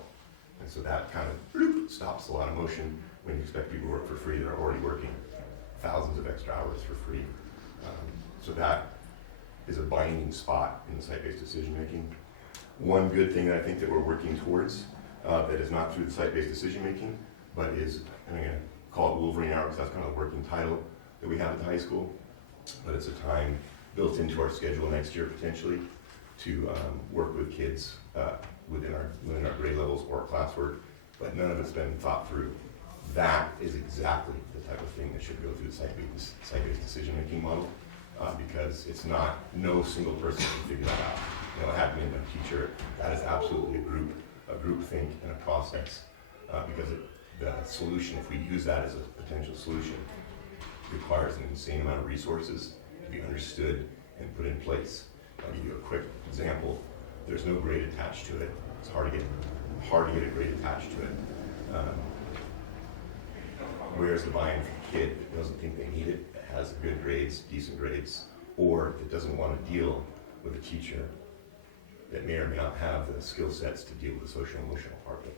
And so that kind of stops a lot of motion when you expect people to work for free that are already working thousands of extra hours for free. So that is a binding spot in the site-based decision making. One good thing that I think that we're working towards that is not through the site-based decision making, but is, I'm going to call it Wolverine Hour because that's kind of the working title that we have at the high school, but it's a time built into our schedule next year potentially to work with kids within our grade levels or classwork, but none of it's been thought through. That is exactly the type of thing that should go through the site-based decision-making model, because it's not, no single person can figure that out. You know, it had me in my teacher, that is absolutely a group think and a process, because the solution, if we use that as a potential solution, requires an insane amount of resources to be understood and put in place. I'll give you a quick example. There's no grade attached to it. It's hard to get a grade attached to it. Where's the buy-in from the kid that doesn't think they need it, that has good grades, decent grades, or that doesn't want to deal with a teacher that may or may not have the skill sets to deal with the social emotional part of it.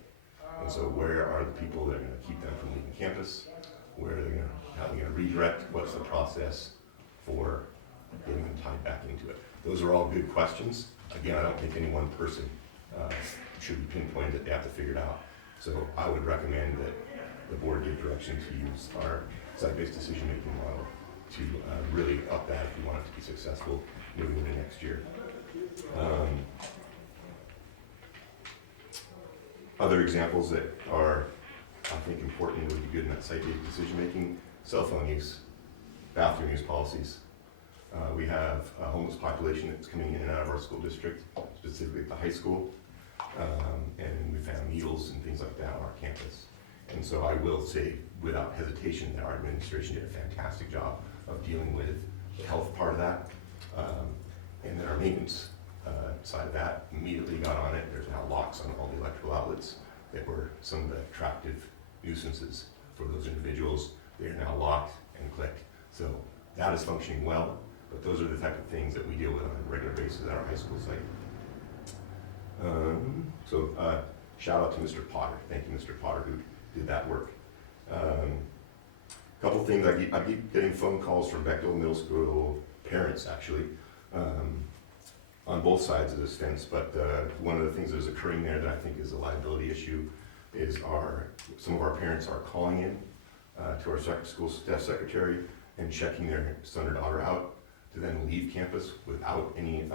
And so where are the people that are going to keep them from leaving campus? Where are they going to, how are they going to redirect? What's the process for getting them tied back into it? Those are all good questions. Again, I don't think any one person should be pinpointed that they have to figure it out. So I would recommend that the board give direction to use our site-based decision-making model to really up that if we want it to be successful moving into next year. Other examples that are, I think, important would be good in that site-based decision-making: cell phone use, bathroom use policies. We have a homeless population that's coming in and out of our school district, specifically at the high school. And we found needles and things like that on our campus. And so I will say without hesitation that our administration did a fantastic job of dealing with the health part of that. And then our maintenance side of that immediately got on it. There's now locks on all the electrical outlets that were some of the attractive nuisances for those individuals. They are now locked and clicked. So that is functioning well, but those are the type of things that we deal with on a regular basis at our high school site. Shout out to Mr. Potter. Thank you, Mr. Potter, who did that work. Couple things, I keep getting phone calls from Bechtel Middle School parents, actually, on both sides of this fence, but one of the things that is occurring there that I think is a liability issue is some of our parents are calling in to our school staff secretary and checking their son or daughter out to then leave campus without any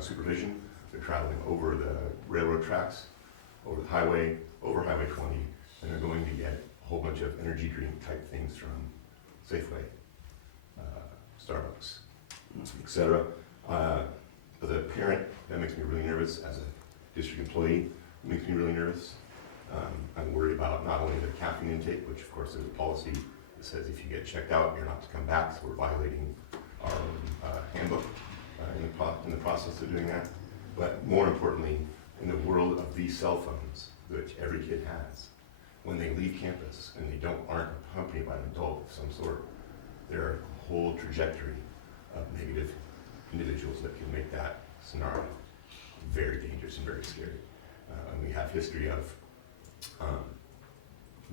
supervision. They're traveling over the railroad tracks, over the highway, over Highway 20, and they're going to get a whole bunch of energy drink type things from Safeway, Starbucks, etc. As a parent, that makes me really nervous. As a district employee, it makes me really nervous. I'm worried about not only the caffeine intake, which of course there's a policy that says if you get checked out, you're not to come back, so we're violating our own handbook in the process of doing that. But more importantly, in the world of these cell phones, which every kid has, when they leave campus and they aren't accompanied by an adult of some sort, there are a whole trajectory of negative individuals that can make that scenario very dangerous and very scary. And we have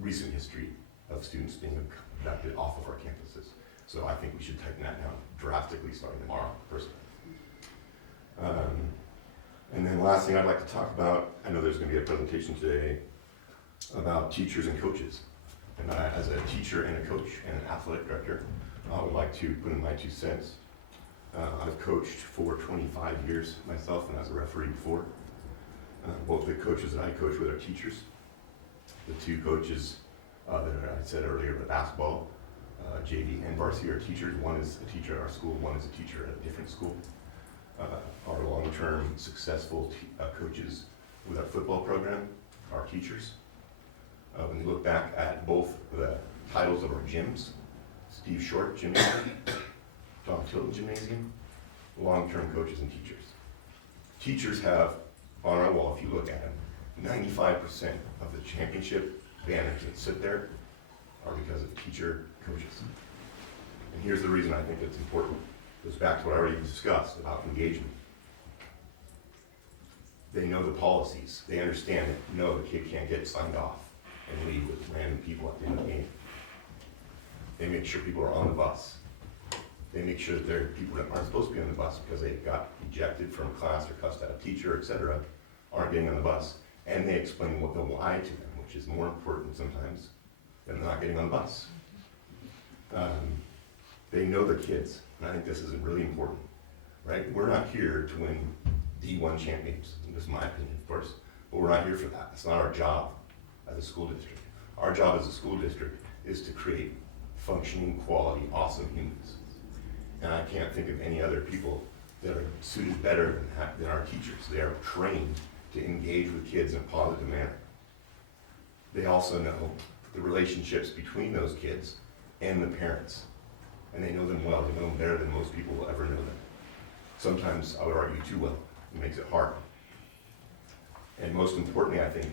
recent history of students being abducted off of our campuses. So I think we should tighten that down drastically starting tomorrow, personally. And then last thing I'd like to talk about, I know there's going to be a presentation today about teachers and coaches. And as a teacher and a coach and an athletic director, I would like to put in my 2 cents. I've coached for 25 years myself and as a referee before. Both the coaches that I coach with are teachers. The 2 coaches that I said earlier with basketball, JV and varsity are teachers. One is a teacher at our school, one is a teacher at a different school. Our long-term successful coaches with our football program are teachers. When you look back at both the titles of our gyms, Steve Short Gymnasium, John Tilton Gymnasium, long-term coaches and teachers. Teachers have, on our wall, if you look at them, 95% of the championship banners that sit there are because of teacher coaches. And here's the reason I think it's important. It goes back to what I already discussed about engagement. They know the policies. They understand that no, the kid can't get signed off and leave with random people at the end of the game. They make sure people are on the bus. They make sure that there are people that aren't supposed to be on the bus because they got ejected from class or cussed at a teacher, etc., aren't getting on the bus. And they explain what the why to them, which is more important sometimes than not getting on the bus. They know the kids, and I think this is really important, right? We're not here to win D1 championships, this is my opinion, of course, but we're not here for that. It's not our job as a school district. Our job as a school district is to create functioning, quality, awesome humans. And I can't think of any other people that are suited better than our teachers. They are trained to engage with kids in a positive manner. They also know the relationships between those kids and the parents. And they know them well. They know them better than most people will ever know them. Sometimes, I would argue, too well. It makes it hard. And most importantly, I think,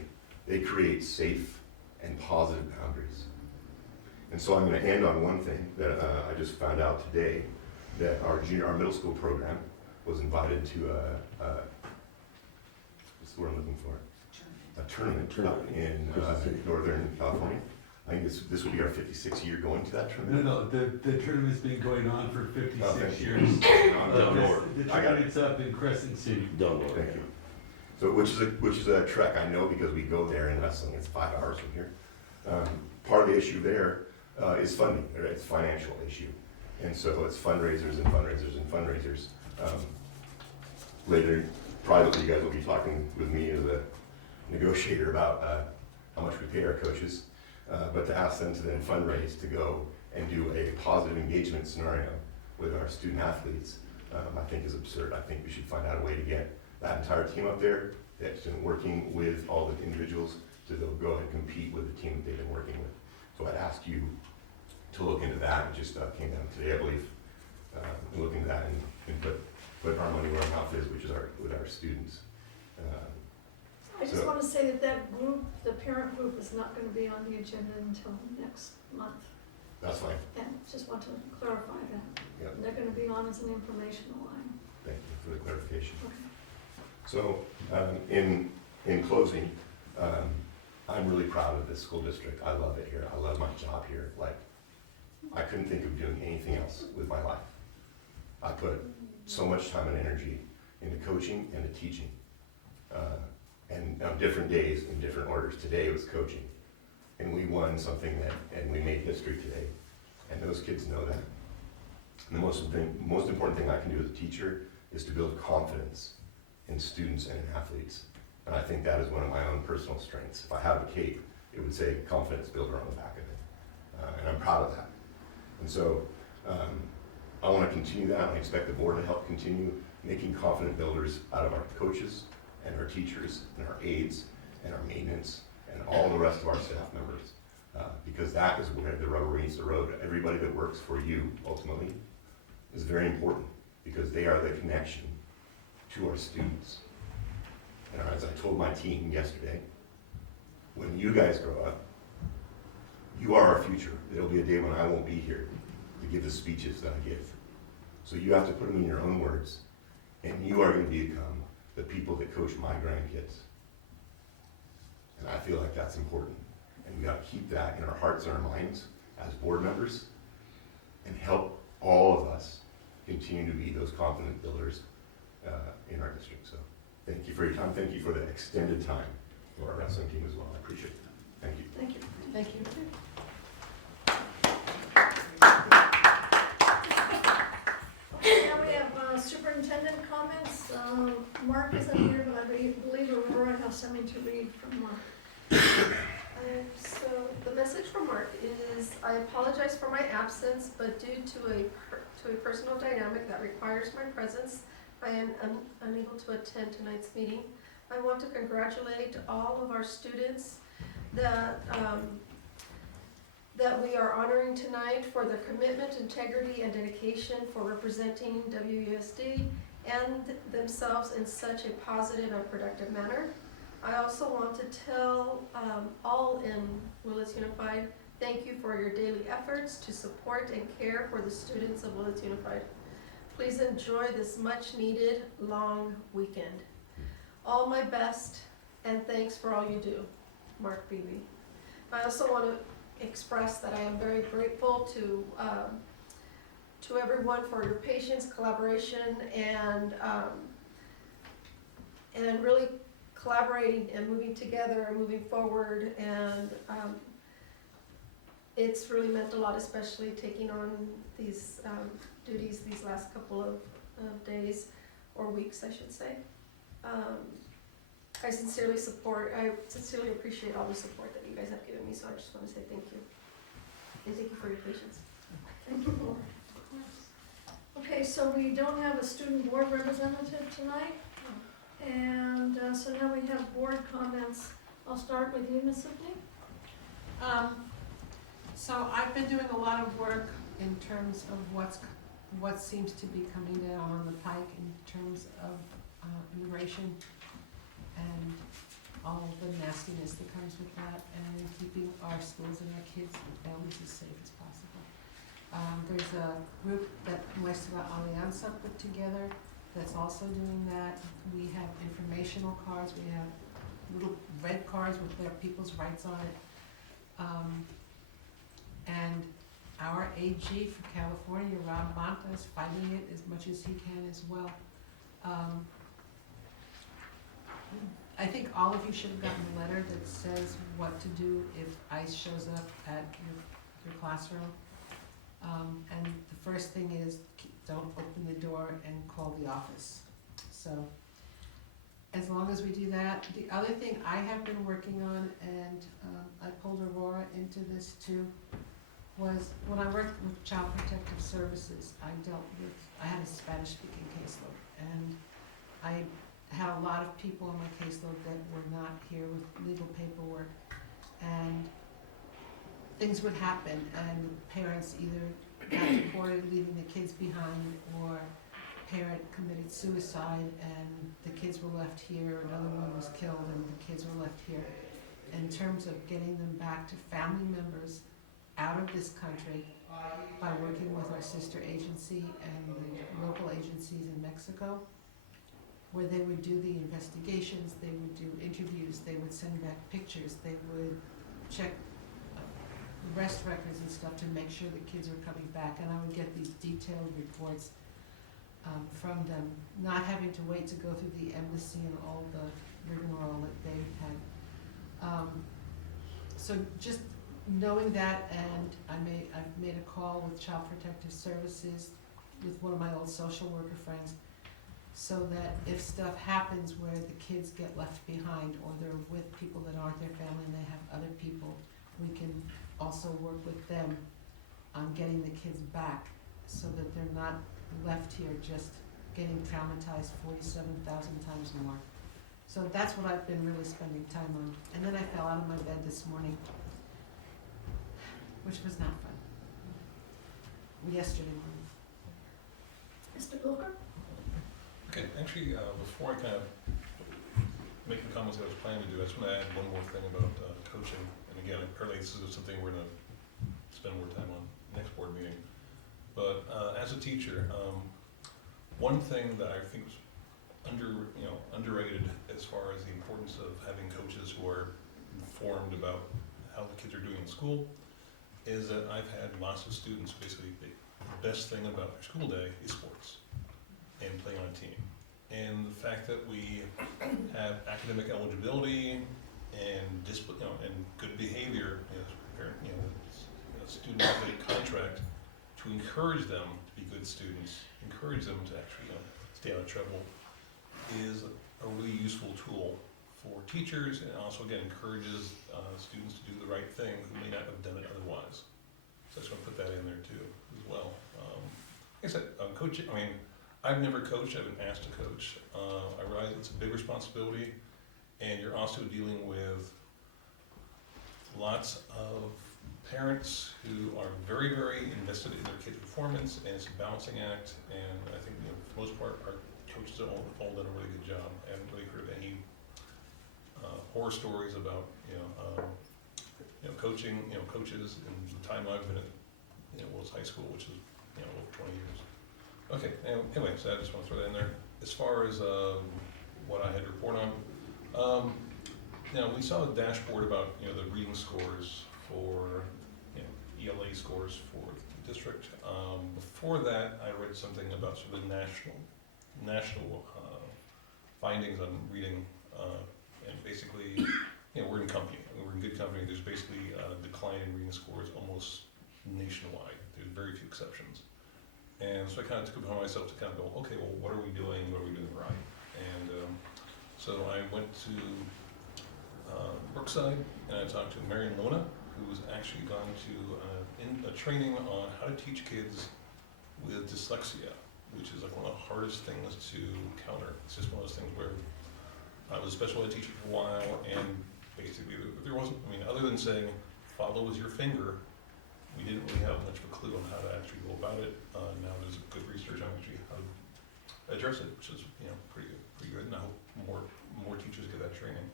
they create safe and positive boundaries. And so I'm going to end on one thing that I just found out today, that our middle school program was invited to what's the word I'm looking for? A tournament up in Northern California. I think this would be our 56th year going to that tournament. No, the tournament's been going on for 56 years. Don't worry. The tournament's up in Crescent City. Don't worry. Thank you. So, which is a trek, I know, because we go there in wrestling, it's 5 hours from here. Part of the issue there is funding, right? It's a financial issue. And so it's fundraisers and fundraisers and fundraisers. Later, privately, you guys will be talking with me as a negotiator about how much we pay our coaches. But to ask them to then fundraise to go and do a positive engagement scenario with our student athletes, I think is absurd. I think we should find out a way to get that entire team up there that's been working with all the individuals to go and compete with the team that they've been working with. So I'd ask you to look into that. It just came down today, I believe. Look into that and put our money where our mouth is, which is with our students. I just So- want to say that that group, the parent group, is not going to be on the agenda until next month. That's fine. And just want to clarify that. Yep. They're going to be on as an informational line. Thank you for the clarification. Okay. So, in closing, I'm really proud of this school district. I love it here. I love my job here. Like, I couldn't think of doing anything else with my life. I put so much time and energy into coaching and to teaching. And on different days in different orders. Today it was coaching. And we won something and we made history today. And those kids know that. And the most important thing I can do as a teacher is to build confidence in students and in athletes. And I think that is one of my own personal strengths. If I have a cape, it would say confidence builder on the back of it. And I'm proud of that. And so I want to continue that. I expect the board to help continue making confident builders out of our coaches and our teachers and our aides and our maintenance and all the rest of our staff members. Because that is where the rubber meets the road. Everybody that works for you, ultimately, is very important because they are the connection to our students. And as I told my team yesterday, when you guys grow up, you are our future. There'll be a day when I won't be here to give the speeches that I give. So you have to put them in your own words, and you are going to become the people that coach my grandkids. And I feel like that's important. And we got to keep that in our hearts and our minds as board members and help all of us continue to be those confident builders in our district. So thank you for your time. Thank you for the extended time for our wrestling team as well. I appreciate it. Thank you. Thank you. Thank you. Okay, now we have superintendent comments. Mark isn't here, but I believe Aurora has something to read from Mark. So the message from Mark is, I apologize for my absence, but due to a personal dynamic that requires my presence, I am unable to attend tonight's meeting. I want to congratulate all of our students that we are honoring tonight for their commitment, integrity, and dedication for representing WUSD and themselves in such a positive and productive manner. I also want to tell all in Willits Unified, thank you for your daily efforts to support and care for the students of Willits Unified. Please enjoy this much needed long weekend. All my best and thanks for all you do, Mark Beebe. I also want to express that I am very grateful to everyone for your patience, collaboration, and really collaborating and moving together and moving forward, and it's really meant a lot, especially taking on these duties these last couple of days or weeks, I should say. I sincerely appreciate all the support that you guys have given me, so I just want to say thank you. And thank you for your patience. Thank you, Laura. Okay, so we don't have a student board representative tonight. And so now we have board comments. I'll start with you, Ms. Sipney. So I've been doing a lot of work in terms of what seems to be coming down on the pike in terms of immigration and all of the nastiness that comes with that, and keeping our schools and our kids and families as safe as possible. There's a group that Nuestra Alianza put together that's also doing that. We have informational cards, we have little red cards with their people's rights on it. And our AG for California, Rob Bonta, is fighting it as much as he can as well. I think all of you should have gotten a letter that says what to do if ICE shows up at your classroom. And the first thing is, don't open the door and call the office. So, as long as we do that, the other thing I have been working on, and I pulled Aurora into this too, was when I worked with Child Protective Services, I had a Spanish-speaking caseload, and I had a lot of people on my caseload that were not here with legal paperwork, and things would happen, and parents either got deported, leaving the kids behind, or parent committed suicide, and the kids were left here, another one was killed, and the kids were left here. In terms of getting them back to family members out of this country by working with our sister agency and the local agencies in Mexico, where they would do the investigations, they would do interviews, they would send back pictures, they would check arrest records and stuff to make sure the kids are coming back, and I would get these detailed reports from them, not having to wait to go through the embassy and all the rigmarole that they had. So just knowing that, and I've made a call with Child Protective Services with one of my old social worker friends, so that if stuff happens where the kids get left behind, or they're with people that aren't their family and they have other people, we can also work with them on getting the kids back, so that they're not left here just getting traumatized 47,000 times more. So that's what I've been really spending time on. And then I fell out of my bed this morning, which was not fun. Yesterday morning. Mr. Booker? Okay, actually, before I kind of make the comments that I was planning to do, I just want to add one more thing about coaching. And again, apparently this is something we're going to spend more time on next board meeting. But as a teacher, one thing that I think was underrated as far as the importance of having coaches who are informed about how the kids are doing in school is that I've had lots of students basically, the best thing about their school day is sports and playing on a team. And the fact that we have academic eligibility and discipline, and good behavior, students have a contract to encourage them to be good students, encourage them to actually stay out of trouble, is a really useful tool for teachers, and also again encourages students to do the right thing who may not have done it otherwise. So I just want to put that in there too as well. Like I said, coaching, I've never coached, I've been asked to coach. I realize it's a big responsibility, and you're also dealing with lots of parents who are very, very invested in their kids' performance, and it's a balancing act, and I think for the most part our coaches have all done a really good job. I haven't really heard any horror stories about coaching, coaches in the time I've been at Willits High School, which is over 20 years. Okay, anyway, so I just want to throw that in there. As far as what I had to report on, we saw a dashboard about the reading scores for ELA scores for the district. Before that, I read something about sort of national findings on reading, and basically, we're in company. We're in good company. There's basically a decline in reading scores almost nationwide. There's very few exceptions. And so I kind of took it upon myself to kind of go, okay, well, what are we doing? What are we doing right? And so I went to Brookside, and I talked to Marion Lona, who's actually gone to a training on how to teach kids with dyslexia, which is like one of the hardest things to counter. It's just one of those things where I was a special ed teacher for a while, and basically there wasn't, other than saying, follow with your finger, we didn't really have much of a clue on how to actually go about it. Now there's good research on actually how to address it, which is pretty good, and I hope more teachers get that training.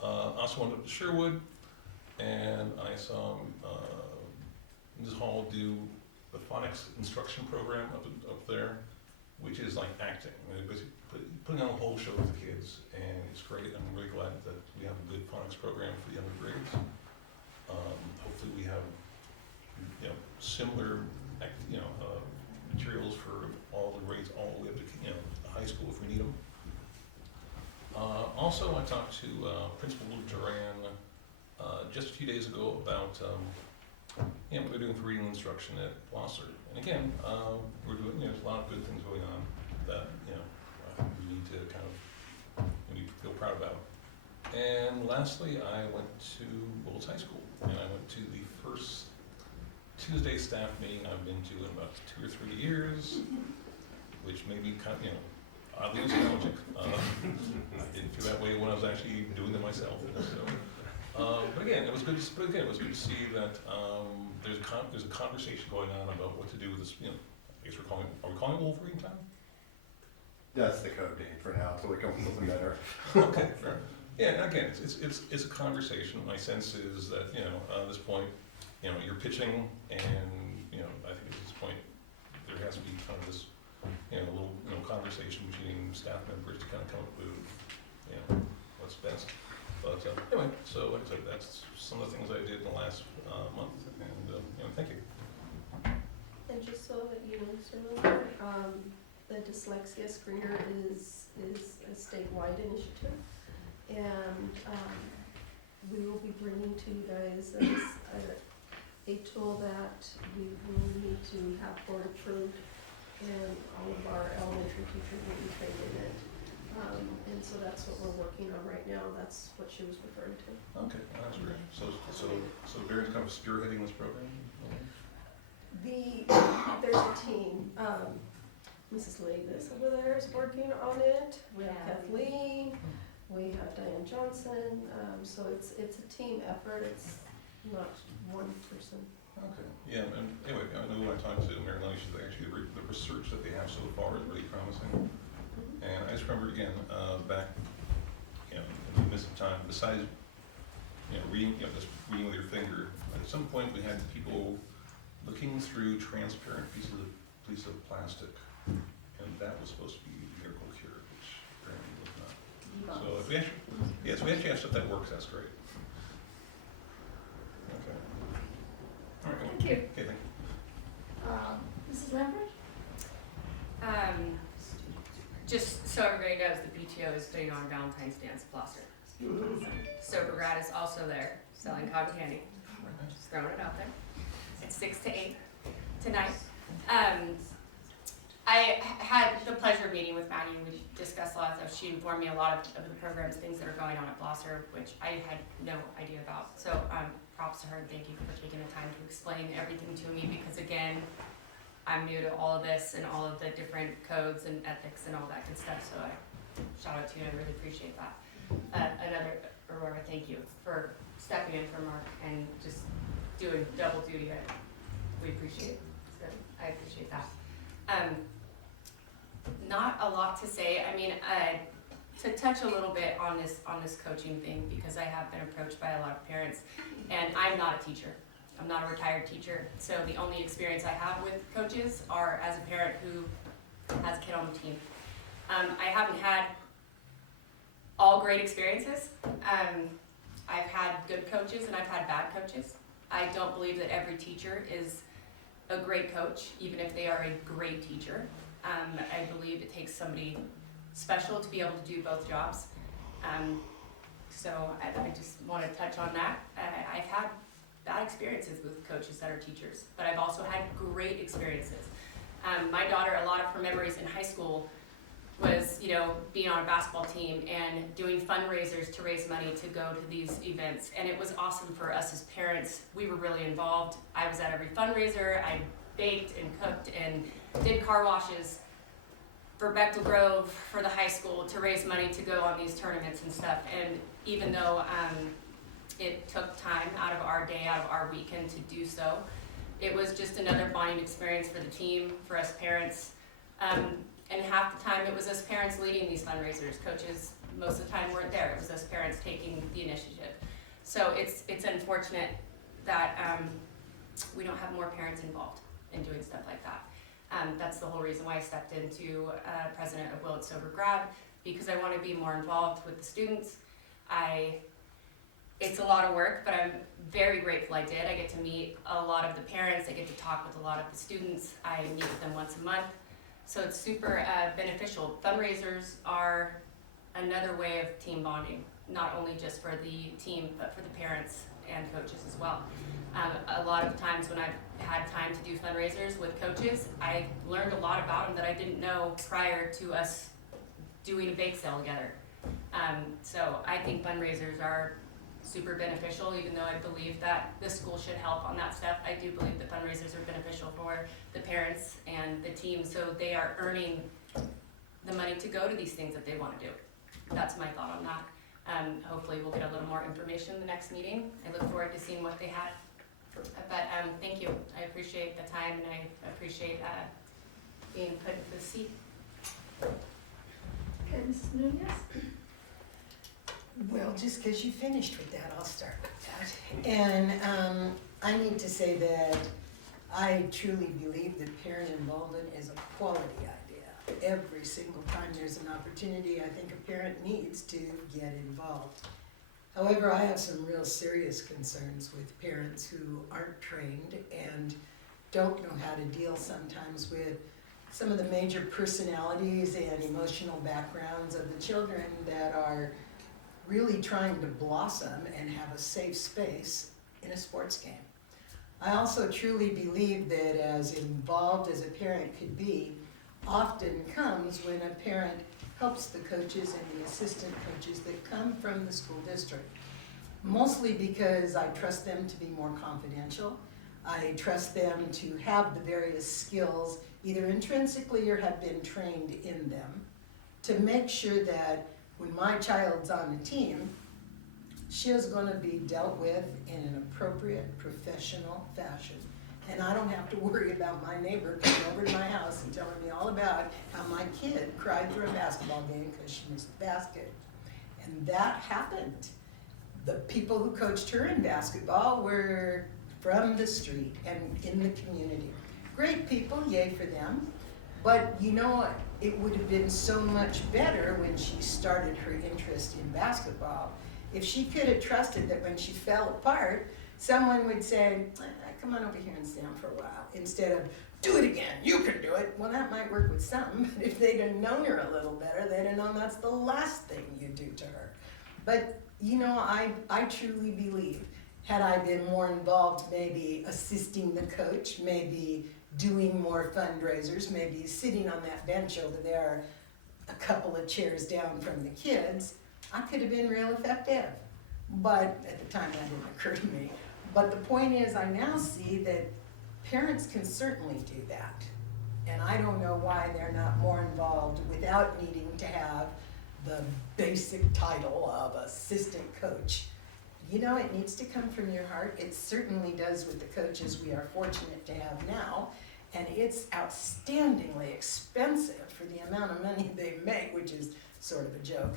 Also went up to Sherwood, and I saw Ms. Hall do the phonics instruction program up there, which is like acting. Basically putting on a whole show with the kids, and it's great. I'm really glad that we have a good phonics program for the younger grades. Hopefully we have similar materials for all the grades all the way up to the high school if we need them. also, I talked to Principal Duran just a few days ago about what they're doing for reading instruction at Blosser. And again, we're doing, there's a lot of good things going on that, we need to kind of, we need to feel proud about. And lastly, I went to Willits High School, and I went to the first Tuesday staff meeting I've been to in about 2 or 3 years, which may be kind of, oddly nostalgic. I didn't feel that way when I was actually doing them myself. But again, it was good. It was good to see that there's a conversation going on about what to do with this. I guess are we calling it Wolverine time? That's the code name for now, until we come up with something better. Okay, fair. Yeah, and again, it's a conversation. My sense is that at this point, you're pitching, and I think at this point there has to be kind of this little conversation between staff members to kind of come up with what's best. But anyway, so like I said, that's some of the things I did in the last month, and thank you. And just so that you know, Mr. Miller, the dyslexia screener is a statewide initiative, and we will be bringing to you guys a tool that we will need to have board approved, and all of our elementary teachers will be trained in it. And so that's what we're working on right now. That's what she was referring to. Okay, that's great. So Darren's kind of spearheading this program? There's a team. Mrs. Lavis over there is working on it. We have Kathleen. We have Diane Johnson. So it's a team effort. It's not one person. Okay, yeah, and anyway, I know when I talked to Mary Lynn, she's actually the research that they have so far is really promising. And I just remember again, back, in the midst of time, besides, reading, just reading with your finger, at some point we had people looking through transparent pieces of plastic, and that was supposed to be miracle cure, which apparently was not. So if we actually have stuff that works, that's great. Okay. All right. Thank you. Okay, thank you. Mrs. Lambert? Just so everybody knows, the PTO is putting on Valentine's Dance Blosser. Sober Grad is also there, selling cotton candy. Just throwing it out there. It's 6 to 8 tonight. I had the pleasure of meeting with Maggie. We discussed a lot of stuff. She informed me a lot of the programs, things that are going on at Blosser, which I had no idea about. So props to her, and thank you for taking the time to explain everything to me, because again, I'm new to all of this and all of the different codes and ethics and all that good stuff, so I shout out to you and I really appreciate that. Aurora, thank you for stepping in for Mark and just doing double duty. We appreciate it. So I appreciate that. Not a lot to say. I mean, to touch a little bit on this coaching thing, because I have been approached by a lot of parents, and I'm not a teacher. I'm not a retired teacher, so the only experience I have with coaches are as a parent who has a kid on the team. I haven't had all great experiences. I've had good coaches and I've had bad coaches. I don't believe that every teacher is a great coach, even if they are a great teacher. I believe it takes somebody special to be able to do both jobs. So I just want to touch on that. I've had bad experiences with coaches that are teachers, but I've also had great experiences. My daughter, a lot of her memories in high school was, being on a basketball team and doing fundraisers to raise money to go to these events. And it was awesome for us as parents. We were really involved. I was at every fundraiser. I baked and cooked and did car washes for Bechtel Grove, for the high school, to raise money to go on these tournaments and stuff. And even though it took time out of our day, out of our weekend to do so, it was just another bonding experience for the team, for us parents. And half the time it was us parents leading these fundraisers. Coaches most of the time weren't there. It was us parents taking the initiative. So it's unfortunate that we don't have more parents involved in doing stuff like that. That's the whole reason why I stepped into president of Willits Sober Grad, because I want to be more involved with the students. It's a lot of work, but I'm very grateful I did. I get to meet a lot of the parents. I get to talk with a lot of the students. I meet with them once a month. So it's super beneficial. Fundraisers are another way of team bonding, not only just for the team, but for the parents and coaches as well. A lot of times when I've had time to do fundraisers with coaches, I learned a lot about them that I didn't know prior to us doing a bake sale together. So I think fundraisers are super beneficial, even though I believe that the school should help on that stuff. I do believe that fundraisers are beneficial for the parents and the team, so they are earning the money to go to these things that they want to do. That's my thought on that. Hopefully we'll get a little more information in the next meeting. I look forward to seeing what they had. But thank you. I appreciate the time, and I appreciate being put into the seat. Okay, Mrs. Nunez? Well, just because you finished with that, I'll start with that. And I need to say that I truly believe that parent involvement is a quality idea. Every single time there's an opportunity, I think a parent needs to get involved. However, I have some real serious concerns with parents who aren't trained and don't know how to deal sometimes with some of the major personalities and emotional backgrounds of the children that are really trying to blossom and have a safe space in a sports game. I also truly believe that as involved as a parent could be, often comes when a parent helps the coaches and the assistant coaches that come from the school district. Mostly because I trust them to be more confidential. I trust them to have the various skills, either intrinsically or have been trained in them, to make sure that when my child's on the team, she is going to be dealt with in an appropriate, professional fashion. And I don't have to worry about my neighbor coming over to my house and telling me all about how my kid cried through a basketball game because she missed the basket. And that happened. The people who coached her in basketball were from the street and in the community. Great people, yay for them. But you know what? It would have been so much better when she started her interest in basketball if she could have trusted that when she fell apart, someone would say, come on over here and stand for a while, instead of, do it again, you can do it. Well, that might work with some, but if they'd have known her a little better, they'd have known that's the last thing you do to her. But, you know, I truly believe, had I been more involved, maybe assisting the coach, maybe doing more fundraisers, maybe sitting on that bench over there a couple of chairs down from the kids, I could have been real effective. But at the time that didn't occur to me. But the point is, I now see that parents can certainly do that. And I don't know why they're not more involved without needing to have the basic title of assistant coach. You know, it needs to come from your heart. It certainly does with the coaches we are fortunate to have now. And it's outstandingly expensive for the amount of money they make, which is sort of a joke,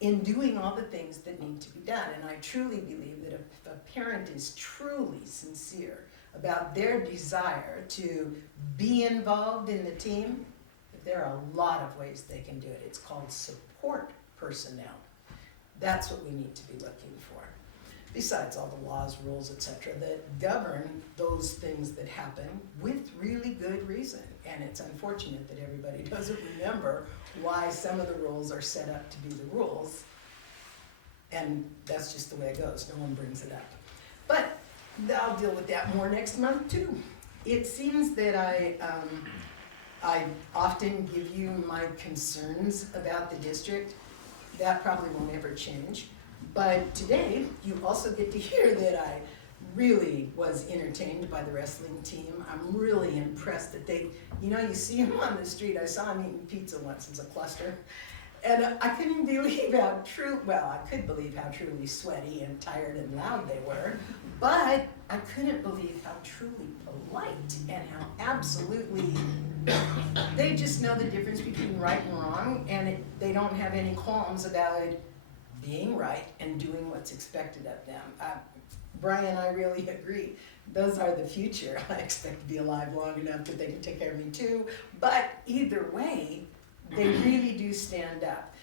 in doing all the things that need to be done. And I truly believe that if a parent is truly sincere about their desire to be involved in the team, that there are a lot of ways they can do it. It's called support personnel. That's what we need to be looking for. Besides all the laws, rules, etc., that govern those things that happen with really good reason. And it's unfortunate that everybody doesn't remember why some of the rules are set up to be the rules. And that's just the way it goes. No one brings it up. But I'll deal with that more next month too. It seems that I often give you my concerns about the district. That probably won't ever change. But today, you also get to hear that I really was entertained by the wrestling team. I'm really impressed that they, you know, you see them on the street. I saw them eating pizza once as a cluster. And I couldn't believe how I could believe how truly sweaty and tired and loud they were. But I couldn't believe how truly polite and how absolutely, they just know the difference between right and wrong, and they don't have any qualms about being right and doing what's expected of them. Brian and I really agree. Those are the future. I expect to be alive long enough that they can take care of me too. But either way, they really do stand up.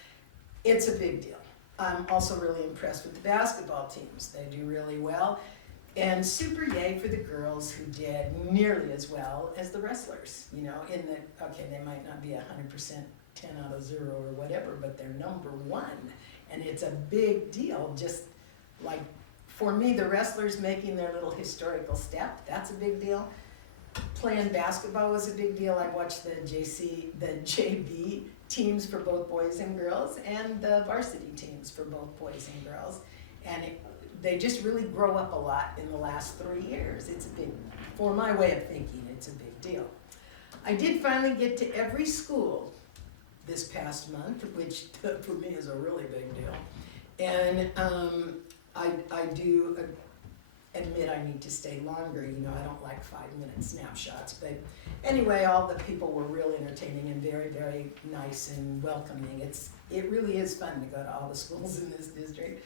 It's a big deal. I'm also really impressed with the basketball teams. They do really well. And super yay for the girls who did nearly as well as the wrestlers. You know, in the, okay, they might not be 100% 10 out of 0 or whatever, but they're number 1. And it's a big deal, just like for me, the wrestlers making their little historical step, that's a big deal. Playing basketball was a big deal. I watched the JV teams for both boys and girls and the varsity teams for both boys and girls. And they just really grow up a lot in the last 3 years. It's a big, for my way of thinking, it's a big deal. I did finally get to every school this past month, which for me is a really big deal. And I do admit I need to stay longer. You know, I don't like 5-minute snapshots. But anyway, all the people were real entertaining and very, very nice and welcoming. It really is fun to go to all the schools in this district.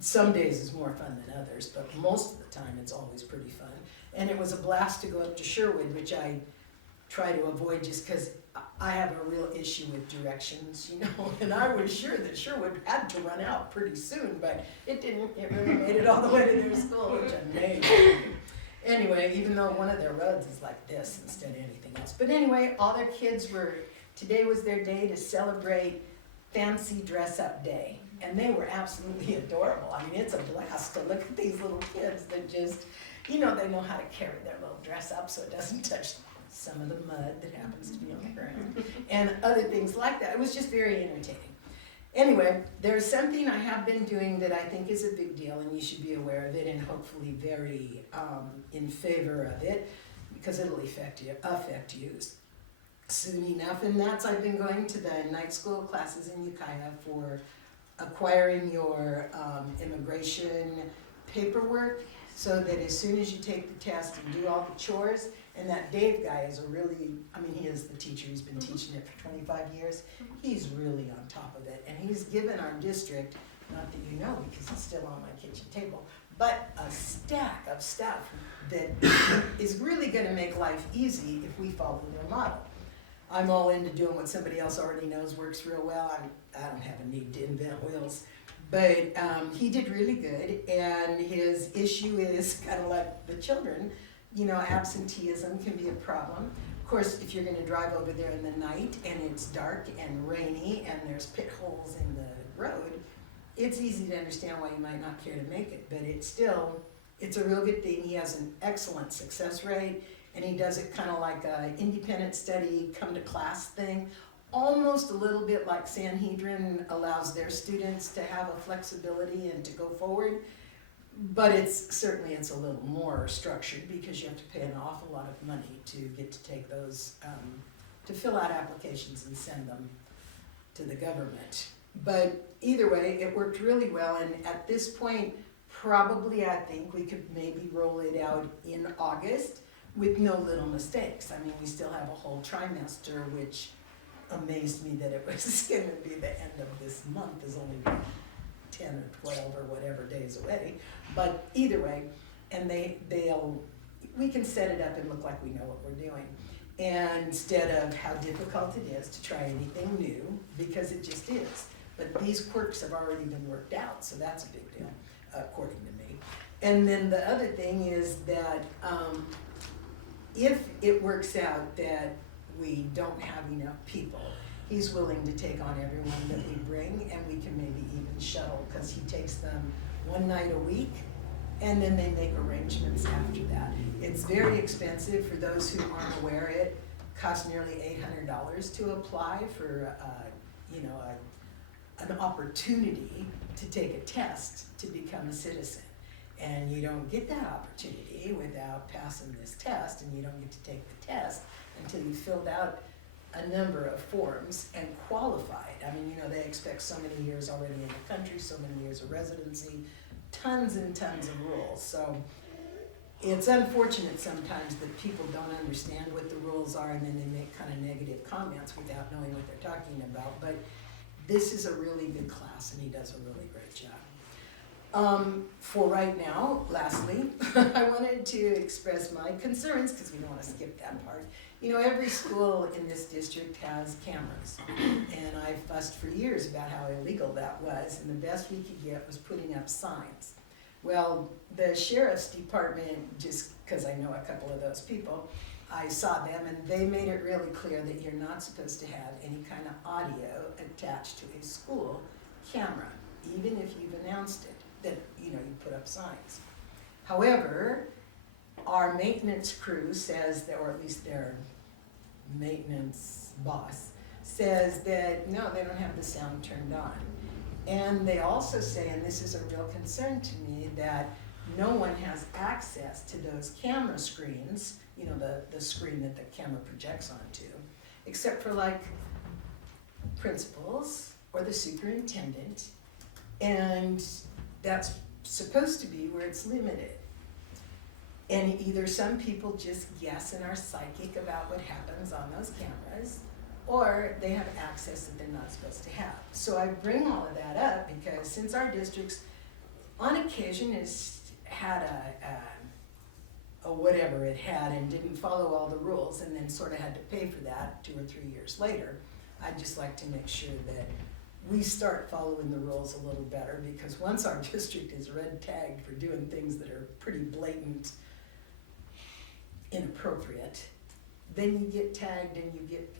Some days is more fun than others, but most of the time it's always pretty fun. And it was a blast to go up to Sherwood, which I try to avoid just because I have a real issue with directions, you know, and I was sure that Sherwood had to run out pretty soon, but it didn't. It really made it all the way to their school, which I'm amazed. Anyway, even though one of their roads is like this instead of anything else. But anyway, all their kids today was their day to celebrate Fancy Dress Up Day. And they were absolutely adorable. I mean, it's a blast to look at these little kids that just, you know, they know how to carry their little dress up so it doesn't touch some of the mud that happens to be on the ground and other things like that. It was just very entertaining. Anyway, there's something I have been doing that I think is a big deal, and you should be aware of it and hopefully very in favor of it, because it'll affect you soon enough. And that's, I've been going to the night school classes in Ukiah for acquiring your immigration paperwork, so that as soon as you take the test and do all the chores, and that Dave guy is he is the teacher, he's been teaching it for 25 years, he's really on top of it, and he's given our district, not that you know because it's still on my kitchen table, but a stack of stuff that is really gonna make life easy if we follow their model. I'm all into doing what somebody else already knows works real well. I don't have a need to invent wheels. But he did really good, and his issue is kind of like the children. You know, absenteeism can be a problem. Of course, if you're going to drive over there in the night and it's dark and rainy and there's pit holes in the road, it's easy to understand why you might not care to make it. But it's a real good thing. He has an excellent success rate, and he does it kind of like an independent study, come to class thing. Almost a little bit like Sanhedrin allows their students to have a flexibility and to go forward, but it's a little more structured because you have to pay an awful lot of money to get to take those, to fill out applications and send them to the government. But either way, it worked really well, and at this point, probably I think we could maybe roll it out in August with no little mistakes. I mean, we still have a whole trimester, which amazed me that it was going to be the end of this month, is only 10 or 12 or whatever days away. But either way, and we can set it up and look like we know what we're doing. And instead of how difficult it is to try anything new, because it just is. But these quirks have already been worked out, so that's a big deal, according to me. And then the other thing is that if it works out that we don't have enough people, he's willing to take on everyone that we bring, and we can maybe even shuttle, because he takes them one night a week, and then they make arrangements after that. It's very expensive. For those who aren't aware, it costs nearly $800 to apply for an opportunity to take a test to become a citizen. And you don't get that opportunity without passing this test, and you don't get to take the test until you filled out a number of forms and qualified. I mean, they expect so many years already in the country, so many years of residency, tons and tons of rules. So it's unfortunate sometimes that people don't understand what the rules are, and then they make kind of negative comments without knowing what they're talking about. But this is a really good class, and he does a really great job. For right now, lastly, I wanted to express my concerns, because we don't want to skip that part. Every school in this district has cameras, and I fussed for years about how illegal that was, and the best we could get was putting up signs. Well, the sheriff's department, just because I know a couple of those people, I saw them and they made it really clear that you're not supposed to have any kind of audio attached to a school camera, even if you've announced it, that, you know, you put up signs. However, our maintenance crew says that, or at least their maintenance boss says that, no, they don't have the sound turned on. And they also say, and this is a real concern to me, that no one has access to those camera screens, you know, the screen that the camera projects onto, except for like principals or the superintendent, and that's supposed to be where it's limited. And either some people just guess and are psychic about what happens on those cameras, or they have access that they're not supposed to have. So I bring all of that up because since our districts on occasion has had a whatever it had and didn't follow all the rules and then sort of had to pay for that 2 or 3 years later, I'd just like to make sure that we start following the rules a little better, because once our district is red tagged for doing things that are pretty blatant, inappropriate, then you get tagged and you get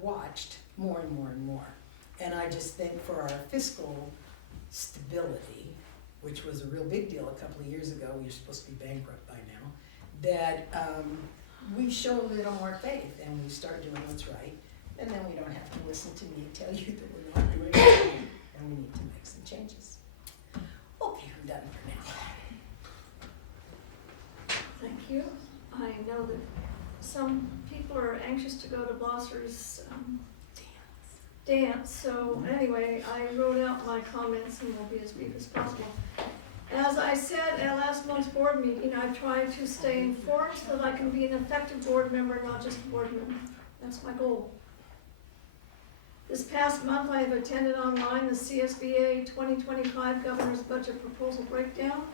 watched more and more and more. And I just think for our fiscal stability, which was a real big deal a couple of years ago, we were supposed to be bankrupt by now, that we show a little more faith and we start doing what's right, and then we don't have to listen to me tell you that we're not doing it and we need to make some changes. Okay, I'm done for now. Thank you. I know that some people are anxious to go to Blosser's dance. So anyway, I wrote out my comments and will be as brief as possible. As I said at last month's board meeting, I try to stay informed so that I can be an effective board member, not just a board member. That's my goal. This past month, I have attended online the CSBA 2025 Governor's Budget Proposal Breakdown,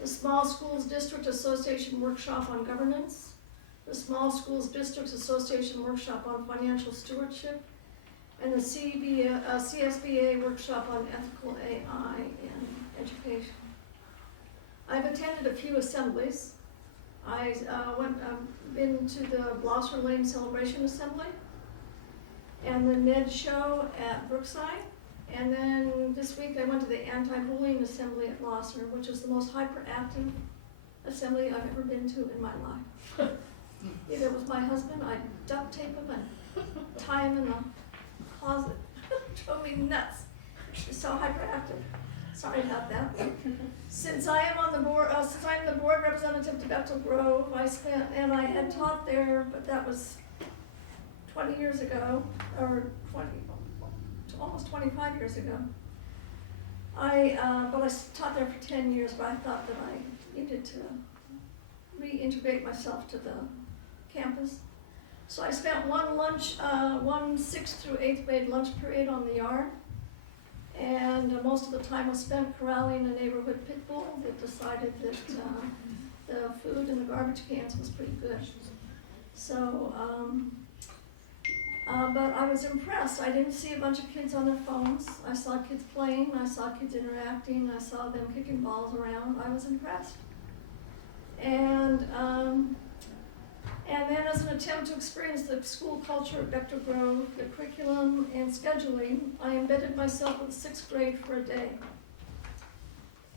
the Small Schools District Association Workshop on Governance, the Small Schools Districts Association Workshop on Financial Stewardship, and the CSBA Workshop on Ethical AI in Education. I've attended a few assemblies. I've been to the Blosser Lane Celebration Assembly and the NED show at Brookside. And then this week I went to the Anti-Bullying Assembly at Blosser, which is the most hyperactive assembly I've ever been to in my life. If it was my husband, I'd duct tape him and tie him in the closet. Drove me nuts. She's so hyperactive. Sorry about that. Since I am on the board, since I'm the board representative to Bethel Grove, and I had taught there, but that was 20 years ago, or almost 25 years ago. But I taught there for 10 years, but I thought that I needed to reintegrate myself to the campus. So I spent one 6th through 8th grade lunch period on the yard. And most of the time was spent corralling a neighborhood pit bull that decided that the food in the garbage cans was pretty good. So, but I was impressed. I didn't see a bunch of kids on their phones. I saw kids playing, I saw kids interacting, I saw them kicking balls around. I was impressed. And then as an attempt to experience the school culture at Bethel Grove, the curriculum and scheduling, I embedded myself with 6th grade for a day.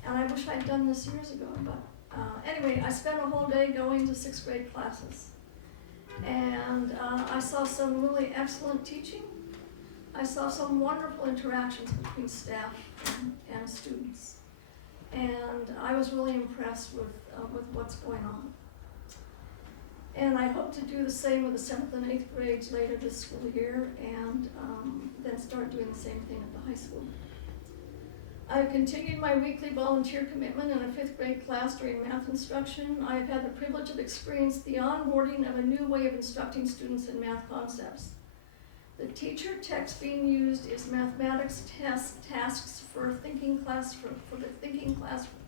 And I wish I'd done this years ago, but anyway, I spent a whole day going to 6th grade classes. And I saw some really excellent teaching. I saw some wonderful interactions between staff and students. And I was really impressed with what's going on. And I hope to do the same with the 7th and 8th grades later this school year, and then start doing the same thing at the high school. I've continued my weekly volunteer commitment in a 5th grade class during math instruction. I've had the privilege of experiencing the onboarding of a new way of instructing students in math concepts. The teacher text being used is mathematics tasks for thinking class for the thinking classroom,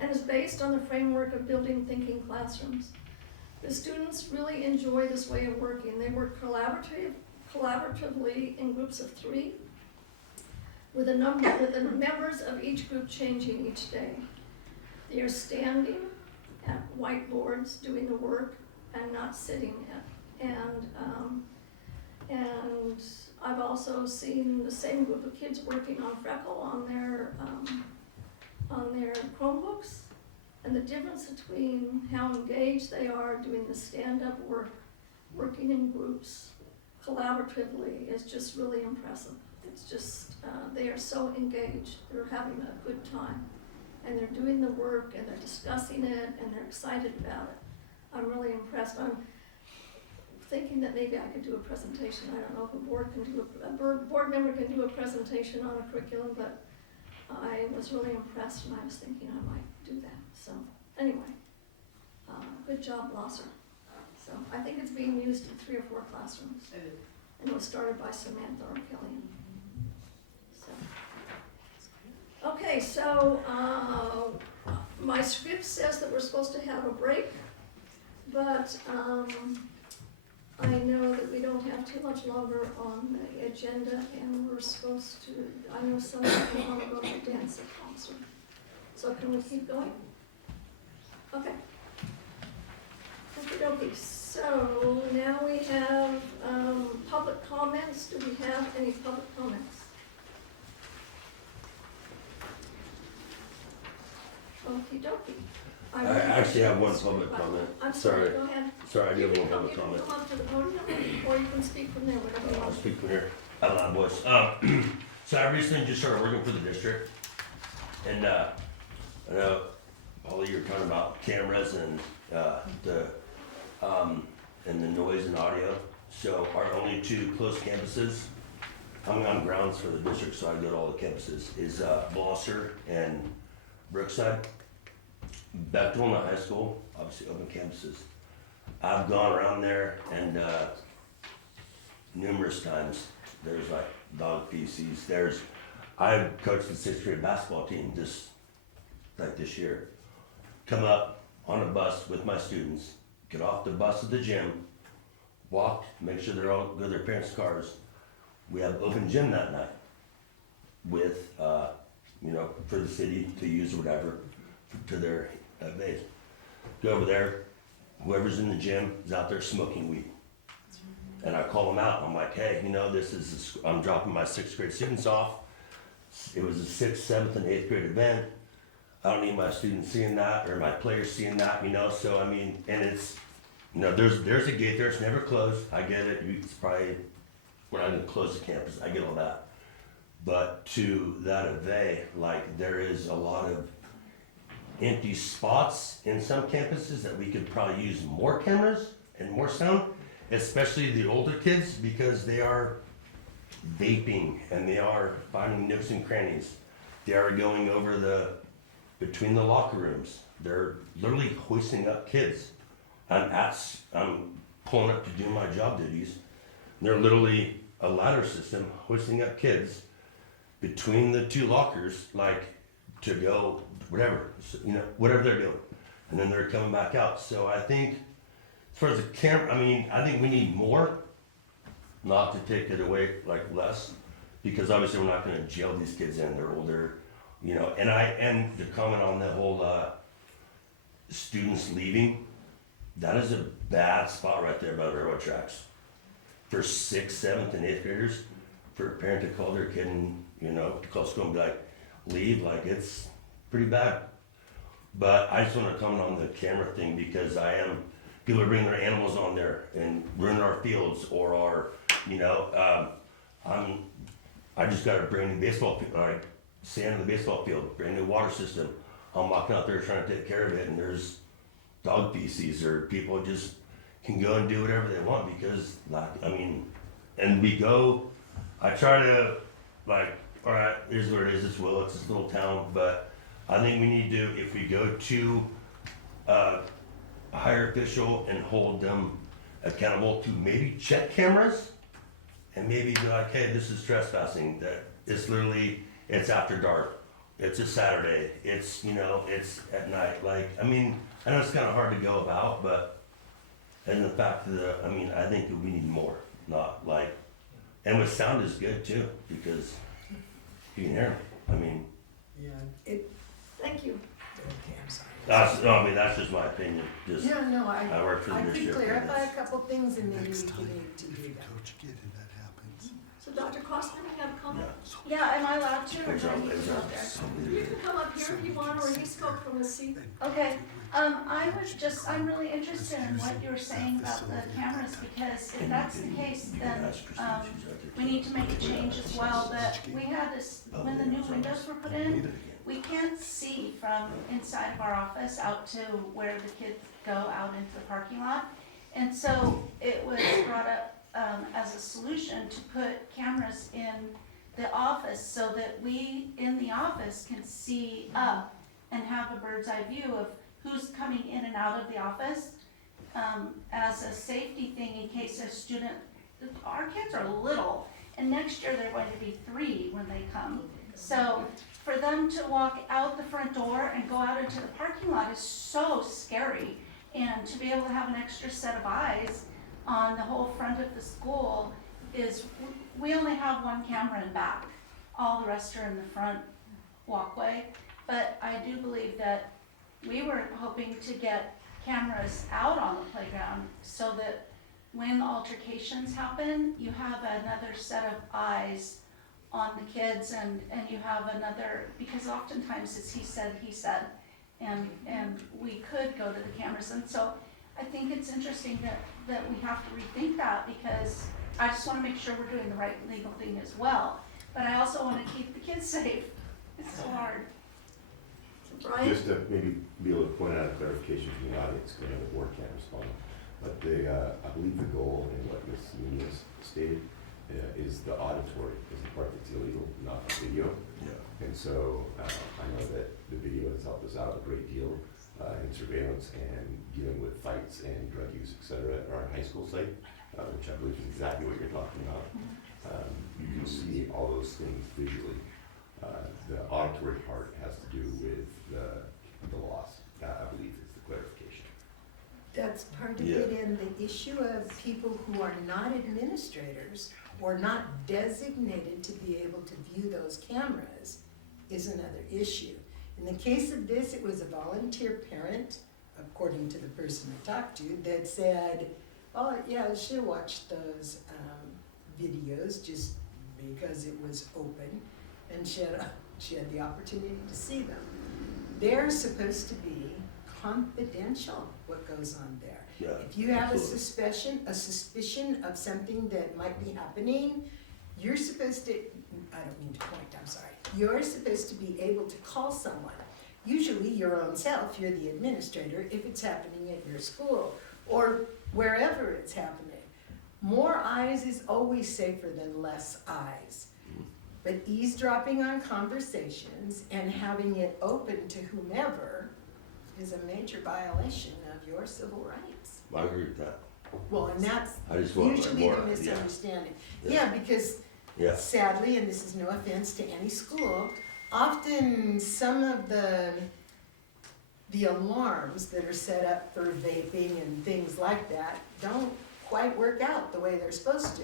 and is based on the framework of building thinking classrooms. The students really enjoy this way of working. They work collaboratively in groups of 3, with the members of each group changing each day. They are standing at whiteboards doing the work and not sitting it. And I've also seen the same group of kids working on Freckle on their Chromebooks. And the difference between how engaged they are doing the stand-up work, working in groups, collaboratively, is just really impressive. It's just, they are so engaged, they're having a good time. And they're doing the work, and they're discussing it, and they're excited about it. I'm really impressed. I'm thinking that maybe I could do a presentation. I don't know if a board member can do a presentation on a curriculum, but I was really impressed, and I was thinking I might do that. So anyway, good job, Blosser. So I think it's being used in 3 or 4 classrooms. And it was started by Samantha O'Killian. So. Okay, so my script says that we're supposed to have a break, but I know that we don't have too much longer on the agenda, and we're supposed to, I know some of you want to go to the dance concert. So can we keep going? Okay. Okey-dokey. So now we have public comments. Do we have any public comments? Okey-dokey. I actually have one public comment. I'm sorry, go ahead. Sorry, I do have one You public can comment. come up to the podium, or you can speak from there, whatever you I'll want. speak from here. Out loud voice. So I recently just started working for the district, and I know all of you are talking about cameras and the noise and audio. So our only 2 close campuses, I'm on grounds for the district, so I go to all the campuses, is Blosser and Brookside. Bechtel, not high school, obviously open campuses. I've gone around there and numerous times. There's like dog feces. I've coached the 6th grade basketball team this year. Come up on a bus with my students, get off the bus at the gym, walk, make sure they're all go to their parents' cars. We have open gym that night with, for the city to use or whatever to their base. Go over there, whoever's in the gym is out there smoking weed. And I call them out. I'm like, hey, I'm dropping my 6th grade students off. It was a 6th, 7th, and 8th grade event. I don't need my students seeing that or my players seeing that, so I mean, and it's, there's a gate there, it's never closed. I get it, it's probably, we're not gonna close the campus, I get all that. But to that event, there is a lot of empty spots in some campuses that we could probably use more cameras and more sound, especially the older kids, because they are vaping and they are finding nooks and crannies. They are going over between the locker rooms. They're literally hoisting up kids. I'm pulling up to do my job duties. They're literally a ladder system hoisting up kids between the 2 lockers, to go whatever, whatever they're doing. And then they're coming back out. So I think, as far as the camera, I think we need more, not to take it away less, because obviously we're not gonna jail these kids in, they're older, and to comment on the whole students leaving, that is a bad spot right there by the railroad tracks. For 6th, 7th, and 8th graders, for a parent to call their kid and, to call school and be like, leave, it's pretty bad. But I just want to comment on the camera thing, because people are bringing their animals on there and ruining our fields, or I just got a brand new baseball field, sand in the baseball field, brand new water system. I'm walking out there trying to take care of it, and there's dog feces, or people just can go and do whatever they want because, and we go, I try to, all right, here's what it is, it's Willits, it's a little town, but I think we need to, if we go to a higher official and hold them accountable to maybe check cameras, and maybe be like, hey, this is trespassing, that it's literally, it's after dark, it's a Saturday, it's, it's at night, I know it's kind of hard to go about, but, and the fact that, I think that we need more, not and with sound is good too, because you can hear them, Yeah, Thank you. okay, I'm sorry. That's, no, I mean, that's just my opinion, just, Yeah, no, I worked for I the could district. and clarify a it's- couple things and maybe Next we time, need to if do you that. coach a kid and that happens. So Dr. Costner, you have a comment? Yeah, am I allowed to, or It's do I all- need to it's go all- up there? You can come up here if you want, or you spoke from the seat. Okay, I'm really interested in what you were saying about the cameras, because if that's the case, then, Ask Christine, she's out there. we need to make a change as well, that we had this, when the new windows were put in, we can't see from inside of our office out to where the kids go out into the parking lot. And so it was brought up, as a solution to put cameras in the office so that we in the office can see up and have a bird's eye view of who's coming in and out of the office, as a safety thing in case a student, our kids are little, and next year they're going to be 3 when they come. So for them to walk out the front door and go out into the parking lot is so scary. And to be able to have an extra set of eyes on the whole front of the school is, we only have 1 camera in back. All the rest are in the front walkway. But I do believe that we were hoping to get cameras out on the playground so that when altercations happen, you have another set of eyes on the kids, and you have another, because oftentimes it's he said, and we could go to the cameras. And so I think it's interesting that we have to rethink that, because I just want to make sure we're doing the right legal thing as well. But I also want to keep the kids safe. It's so hard. Brian? Just to maybe be able to point out a clarification from the audience, because I know the board can't respond. But I believe the goal in what Ms. Nunez stated is the auditory is the part that's illegal, not the video. Yeah. And so I know that the video has helped us out a great deal in surveillance and dealing with fights and drug use, et cetera, at our high school site, which I believe is exactly what you're talking about. You can see all those things visually. The auditory part has to do with the loss, I believe is the clarification. That's part of Yeah. it, and the issue of people who are not administrators or not designated to be able to view those cameras is another issue. In the case of this, it was a volunteer parent, according to the person I talked to, that said, oh, yeah, she'll watch those videos just because it was open, and she had the opportunity to see them. They're supposed to be confidential, what goes on there. Yeah, If you have absolutely. a suspicion of something that might be happening, you're supposed to, I don't mean to point, I'm sorry. You're supposed to be able to call someone, usually your own self, you're the administrator, if it's happening at your school or wherever it's happening. More eyes is always safer than less eyes. But eavesdropping on conversations and having it open to whomever is a major violation of your civil rights. I agree with that. Well, and that's I just want usually more, the yeah. misunderstanding. Yeah. Yeah, because Yeah, sadly, and this is no offense to any school, often some of the alarms that are set up for vaping and things like that don't quite work out the way they're supposed to.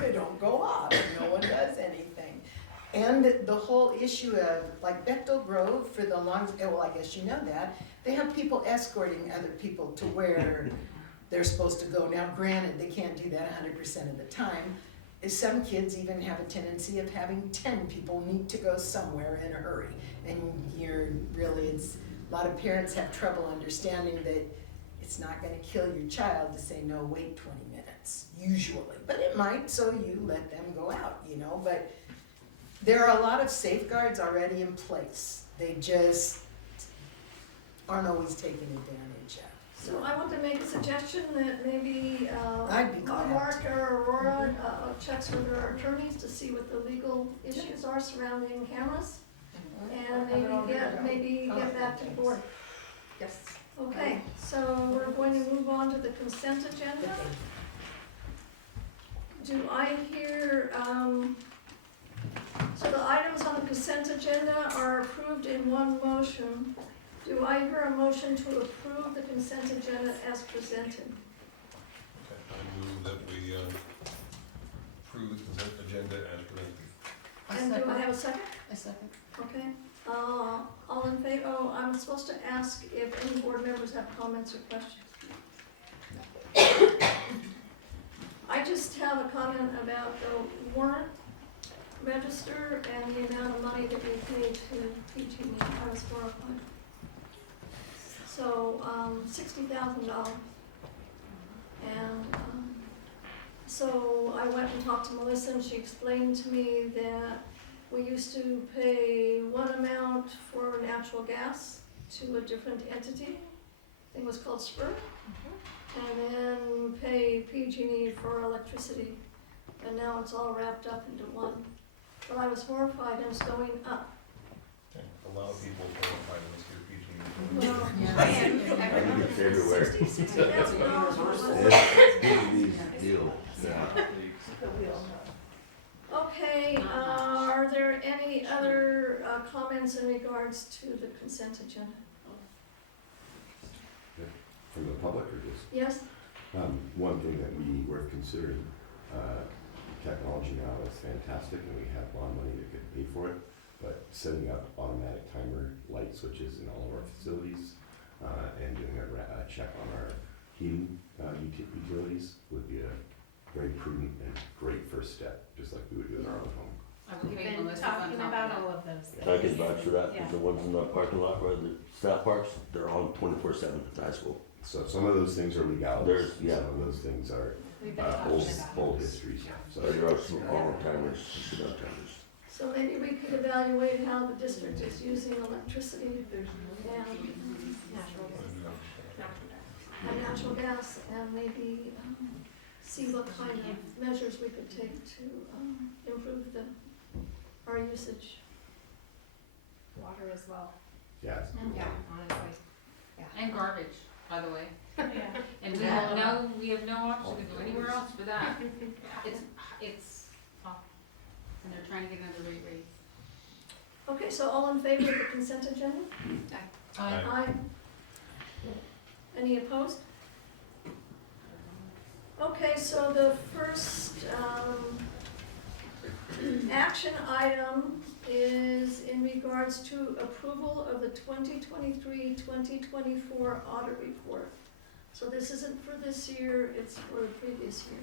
They don't go off, no one does anything. And the whole issue of, like Bechtel Grove, for the long, well, I guess you know that, they have people escorting other people to where they're supposed to go. Now, granted, they can't do that 100% of the time. Some kids even have a tendency of having 10 people need to go somewhere in a hurry. And a lot of parents have trouble understanding that it's not gonna kill your child to say, no, wait 20 minutes, usually. But it might, so you let them go out, but there are a lot of safeguards already in place. They just aren't always taken advantage of. So I want to make a suggestion that maybe I'd be glad Mark to. or Aurora checks with our attorneys to see what the legal issues are surrounding cameras, and maybe get back to the board. Yes. Okay, so we're going to move on to the consent agenda. Do I hear, so the items on the consent agenda are approved in one motion. Do I hear a motion to approve the consent agenda as presented? Okay, I move that we approve the consent agenda as presented. And do I have a second? A second. Okay, all all in favor? Oh, I'm supposed to ask if any board members have comments or questions. I just have a comment about the warrant register and the amount of money that we paid to PG&E. I was horrified. So, $60,000. And, so I went and talked to Melissa and she explained to me that we used to pay one amount for natural gas to a different entity. I think it was called Spur. And then pay PG&E for electricity. And now it's all wrapped up into one. But I was horrified and it's going up. Okay, a lot of people qualify in this year PG. Well, I think it's everywhere. $60,000. It's a deal. Yeah. Okay, are there any other comments in regards to the consent agenda? From the public or just? Yes? One thing that we worth considering, technology now is fantastic and we have a lot of money that could pay for it, but setting up automatic timer light switches in all of our facilities and doing a check on our heating utilities would be a very prudent and great first step, just like we would do in our own home. We've been talking about all of those things. I can vouch for that, Yeah. the ones in the parking lot where the staff parks, they're on 24/7 at the high school. So some of those things are legalities, Yeah. some of those things are We've been talking about old it. histories. So There are some on timers, some on timers. So maybe we could evaluate how the district is using electricity and natural gas and maybe see what kind of measures we could take to improve our usage. Water as well. yeah, it's cool. Yeah, honestly. And garbage, by the way. Yeah. And we have no option to go anywhere else for that. It's tough. And they're trying to get another rate raise. Okay, so all in favor of the consent agenda? Aye. Aye. Any opposed? Okay, so the first action item is in regards to approval of the 2023-2024 audit report. So this isn't for this year, it's for the previous year.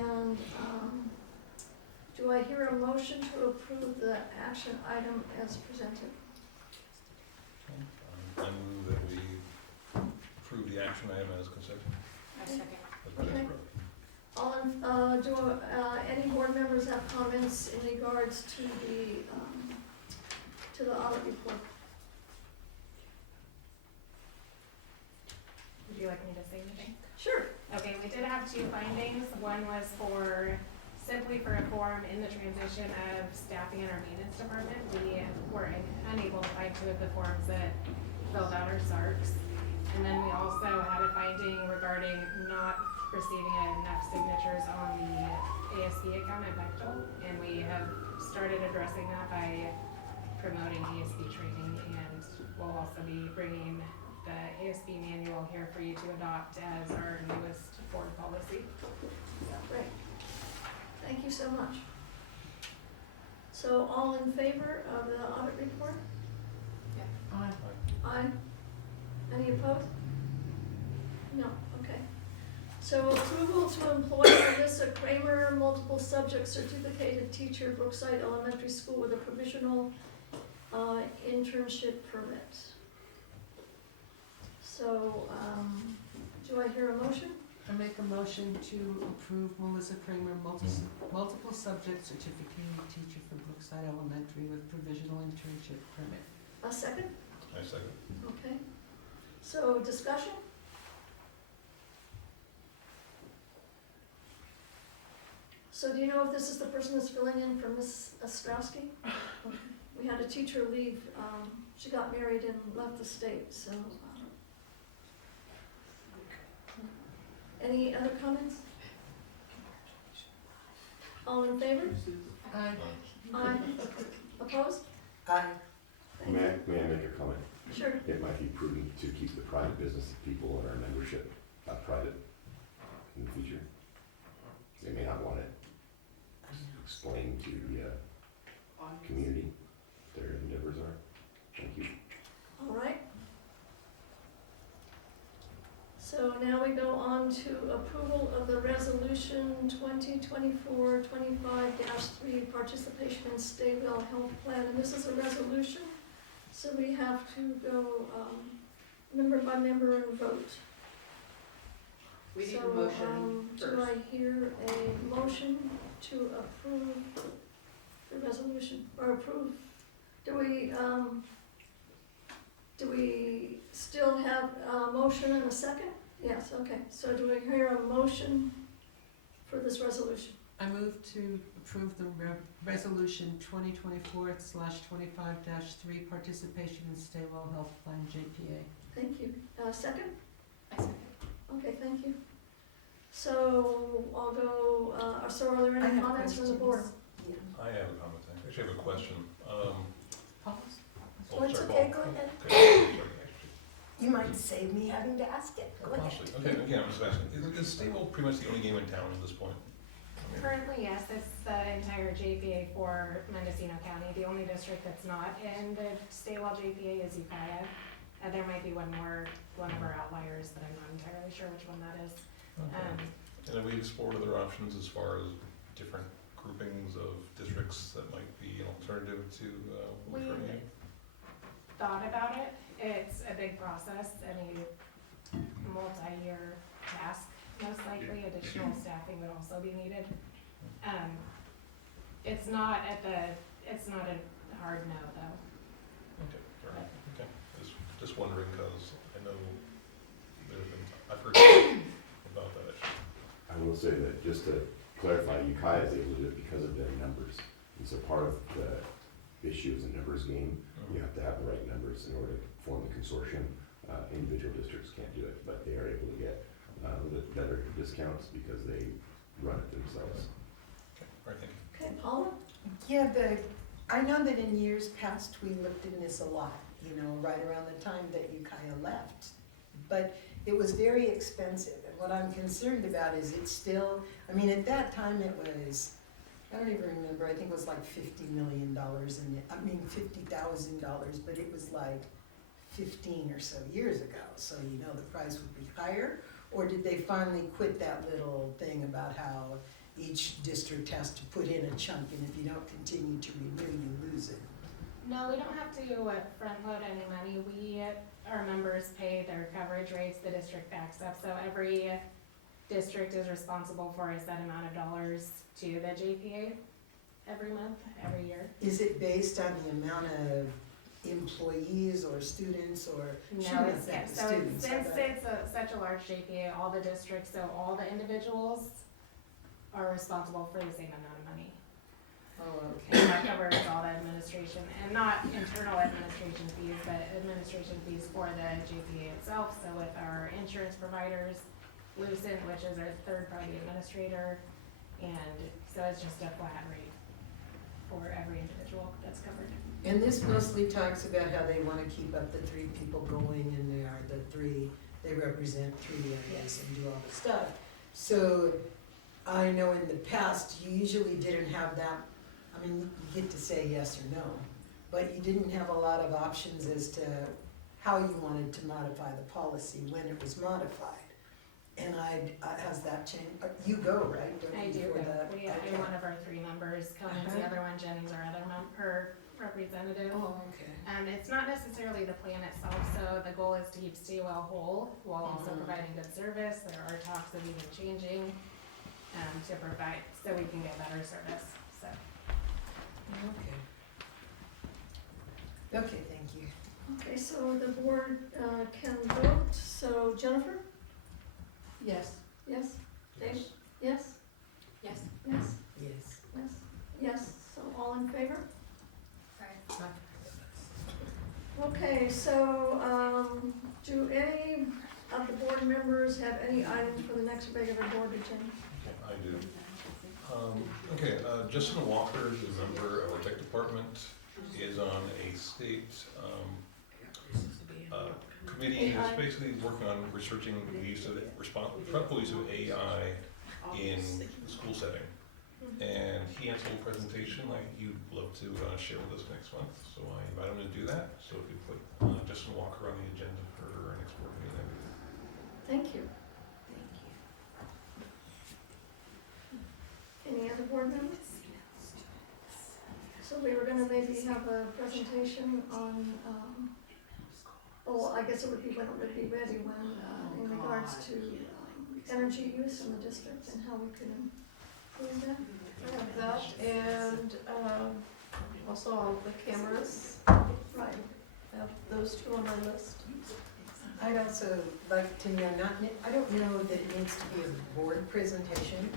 And do I hear a motion to approve the action item as presented? I move that we approve the action item as consented. I second. Okay. All in, any board members have comments in regards to the audit report? Would you like me to say anything? Sure. Okay, we did have two findings. One was simply for a form in the transition of staffing in our maintenance department. We were unable to find two of the forms that filled out our SARCs. And then we also had a finding regarding not receiving enough signatures on the ASB account at Bechtel. And we have started addressing that by promoting ASB training, and we'll also be bringing the ASB manual here for you to adopt as our newest board policy. Great. Thank you so much. So all in favor of the audit report? Aye. Aye. Any opposed? No, okay. So approval to employ Melissa Kramer, multiple subject certificated teacher, Brookside Elementary School with a provisional internship permit. So, do I hear a motion? I make a motion to approve Melissa Kramer, multiple subject certificated teacher for Brookside Elementary with provisional internship permit. A second? I second. Okay. So discussion? So do you know if this is the person that's filling in for Miss Ostrowski? Okay. We had a teacher leave, she got married and left the state, so. Any other comments? All in favor? Aye. Aye. Opposed? Aye. Thank May you. I make a comment? Sure. It might be prudent to keep the private business people in our membership private in the future. They may not want it explained to the community their endeavors are. on to approval of the resolution 2024-25-3, participation in Stay-Well Health Plan. And this is a resolution, so we have to go member by member and vote. We need So, a motion do first. I hear a motion to approve the resolution, or approve? Do we still have a motion and a second? Yes, okay. So do we hear a motion for this resolution? I move to approve the resolution 2024/25-3, participation in Stay-Well Health Plan, JPA. Thank you. Second? I second. Okay, thank you. So I'll go, so are there I any have comments from the board? questions. I have a comment, I actually have a question. Pause. Oh, Oh, it's sorry, okay, Paul. go ahead. Okay, sorry, You might save me having to ask it. Go ahead. Possibly. Okay, again, I'm just asking, is Stable pretty much the only game in town at this point? I mean, Currently, yes, it's the entire JPA for Mendocino County. The only district that's not in the Stay-Well JPA is Ukiah. There might be one of our outliers, but I'm not entirely sure which one that is. okay. And have we explored other options as far as different groupings of districts that might be an alternative to We Willits? thought about it. It's a big process and a multi-year task, most likely. Additional staffing would also be needed. It's not a hard no, though. Okay, fair enough, okay. Just wondering, because I know I've heard about that issue. I will say that, just to clarify, Ukiah is able to do it because of their numbers. And so part of the issue is a numbers game. You have to have the right numbers in order to form the consortium. Individual districts can't do it, but they are able to get a little bit better discounts because they run it themselves. Okay, all right, thank you. Okay, Paula? Yeah, I know that in years past, we looked in this a lot, you know, right around the time that Ukiah left. But it was very expensive, and what I'm concerned about is it's still, I mean, at that time it was, I don't even remember, I think it was like $50 million, $50,000, but it was like 15 or so years ago, so you know the price would be higher? Or did they finally quit that little thing about how each district has to put in a chunk, and if you don't continue to renew, you lose it? No, we don't have to front load any money. Our members pay their coverage rates, the district backs up, so every district is responsible for a set amount of dollars to the JPA every month, every year. Is it based on the amount of employees or students, or No, shouldn't it's, affect the so students? since it's such a large JPA, all the districts, so all the individuals are responsible for the same amount of money. Oh, okay. And that covers all the administration, and not internal administration fees, but administration fees for the JPA itself. So with our insurance providers, Lucent, which is our third-party administrator, and so it's just a flat rate for every individual that's covered. And this mostly talks about how they wanna keep up the 3 people going, and they are they represent 3 areas and do all the stuff. So, I know in the past, you usually didn't have that, I mean, you get to say yes or no, but you didn't have a lot of options as to how you wanted to modify the policy when it was modified. And has that changed? You go, right? Don't I you, do for go, the- I'm okay. one of our 3 members, Conan's the other one, Jenny's our other her representative. Oh, okay. It's not necessarily the plan itself, so the goal is to keep Stay-Well whole while also providing good service. There are talks of even changing to provide, so we can get better service, so. Okay. Okay, thank you. Okay, so the board can vote. So Jennifer? Yes. Yes? Dave? Yes. Yes? Yes. Yes? Yes. Yes? Yes, so all in favor? Okay, so, do any of the board members have any items for the next regular board agenda? Okay, I do. Justin Walker, the member of our tech department, is on a state committee that's basically working on researching the use of practical use of AI in the school setting. And he has a little presentation like he'd love to share with us next month, so I invite him to do that. So if you put Justin Walker on the agenda for our next board meeting, that'd be good. Thank you. board members? So we were gonna maybe have a presentation on, well, I guess it would be when it would be ready, when, in regards to, energy use in the district and how we could improve that. I have that, and, also all the cameras, Right. I have those two on my list. I'd also like to know, I don't know that it needs to be a board presentation,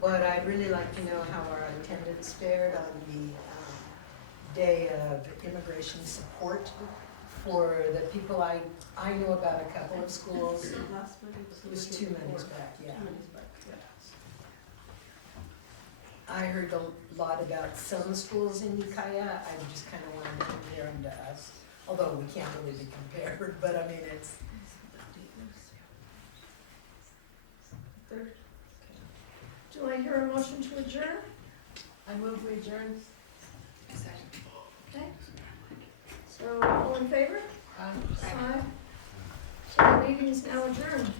but I'd really like to know how our attendance fared on the day of immigration support for the people I know about a couple of schools. Last Monday. It was 2 Mondays back, yeah. 2 Mondays back, yeah. I heard a lot about some schools in Ukiah. I just kind of wanted to compare them to us, although we can't really be compared, but I mean, it's. Third. Do I hear a motion to adjourn? I move we adjourn. Okay. So, all in favor? Aye. Aye. So the meeting is now adjourned.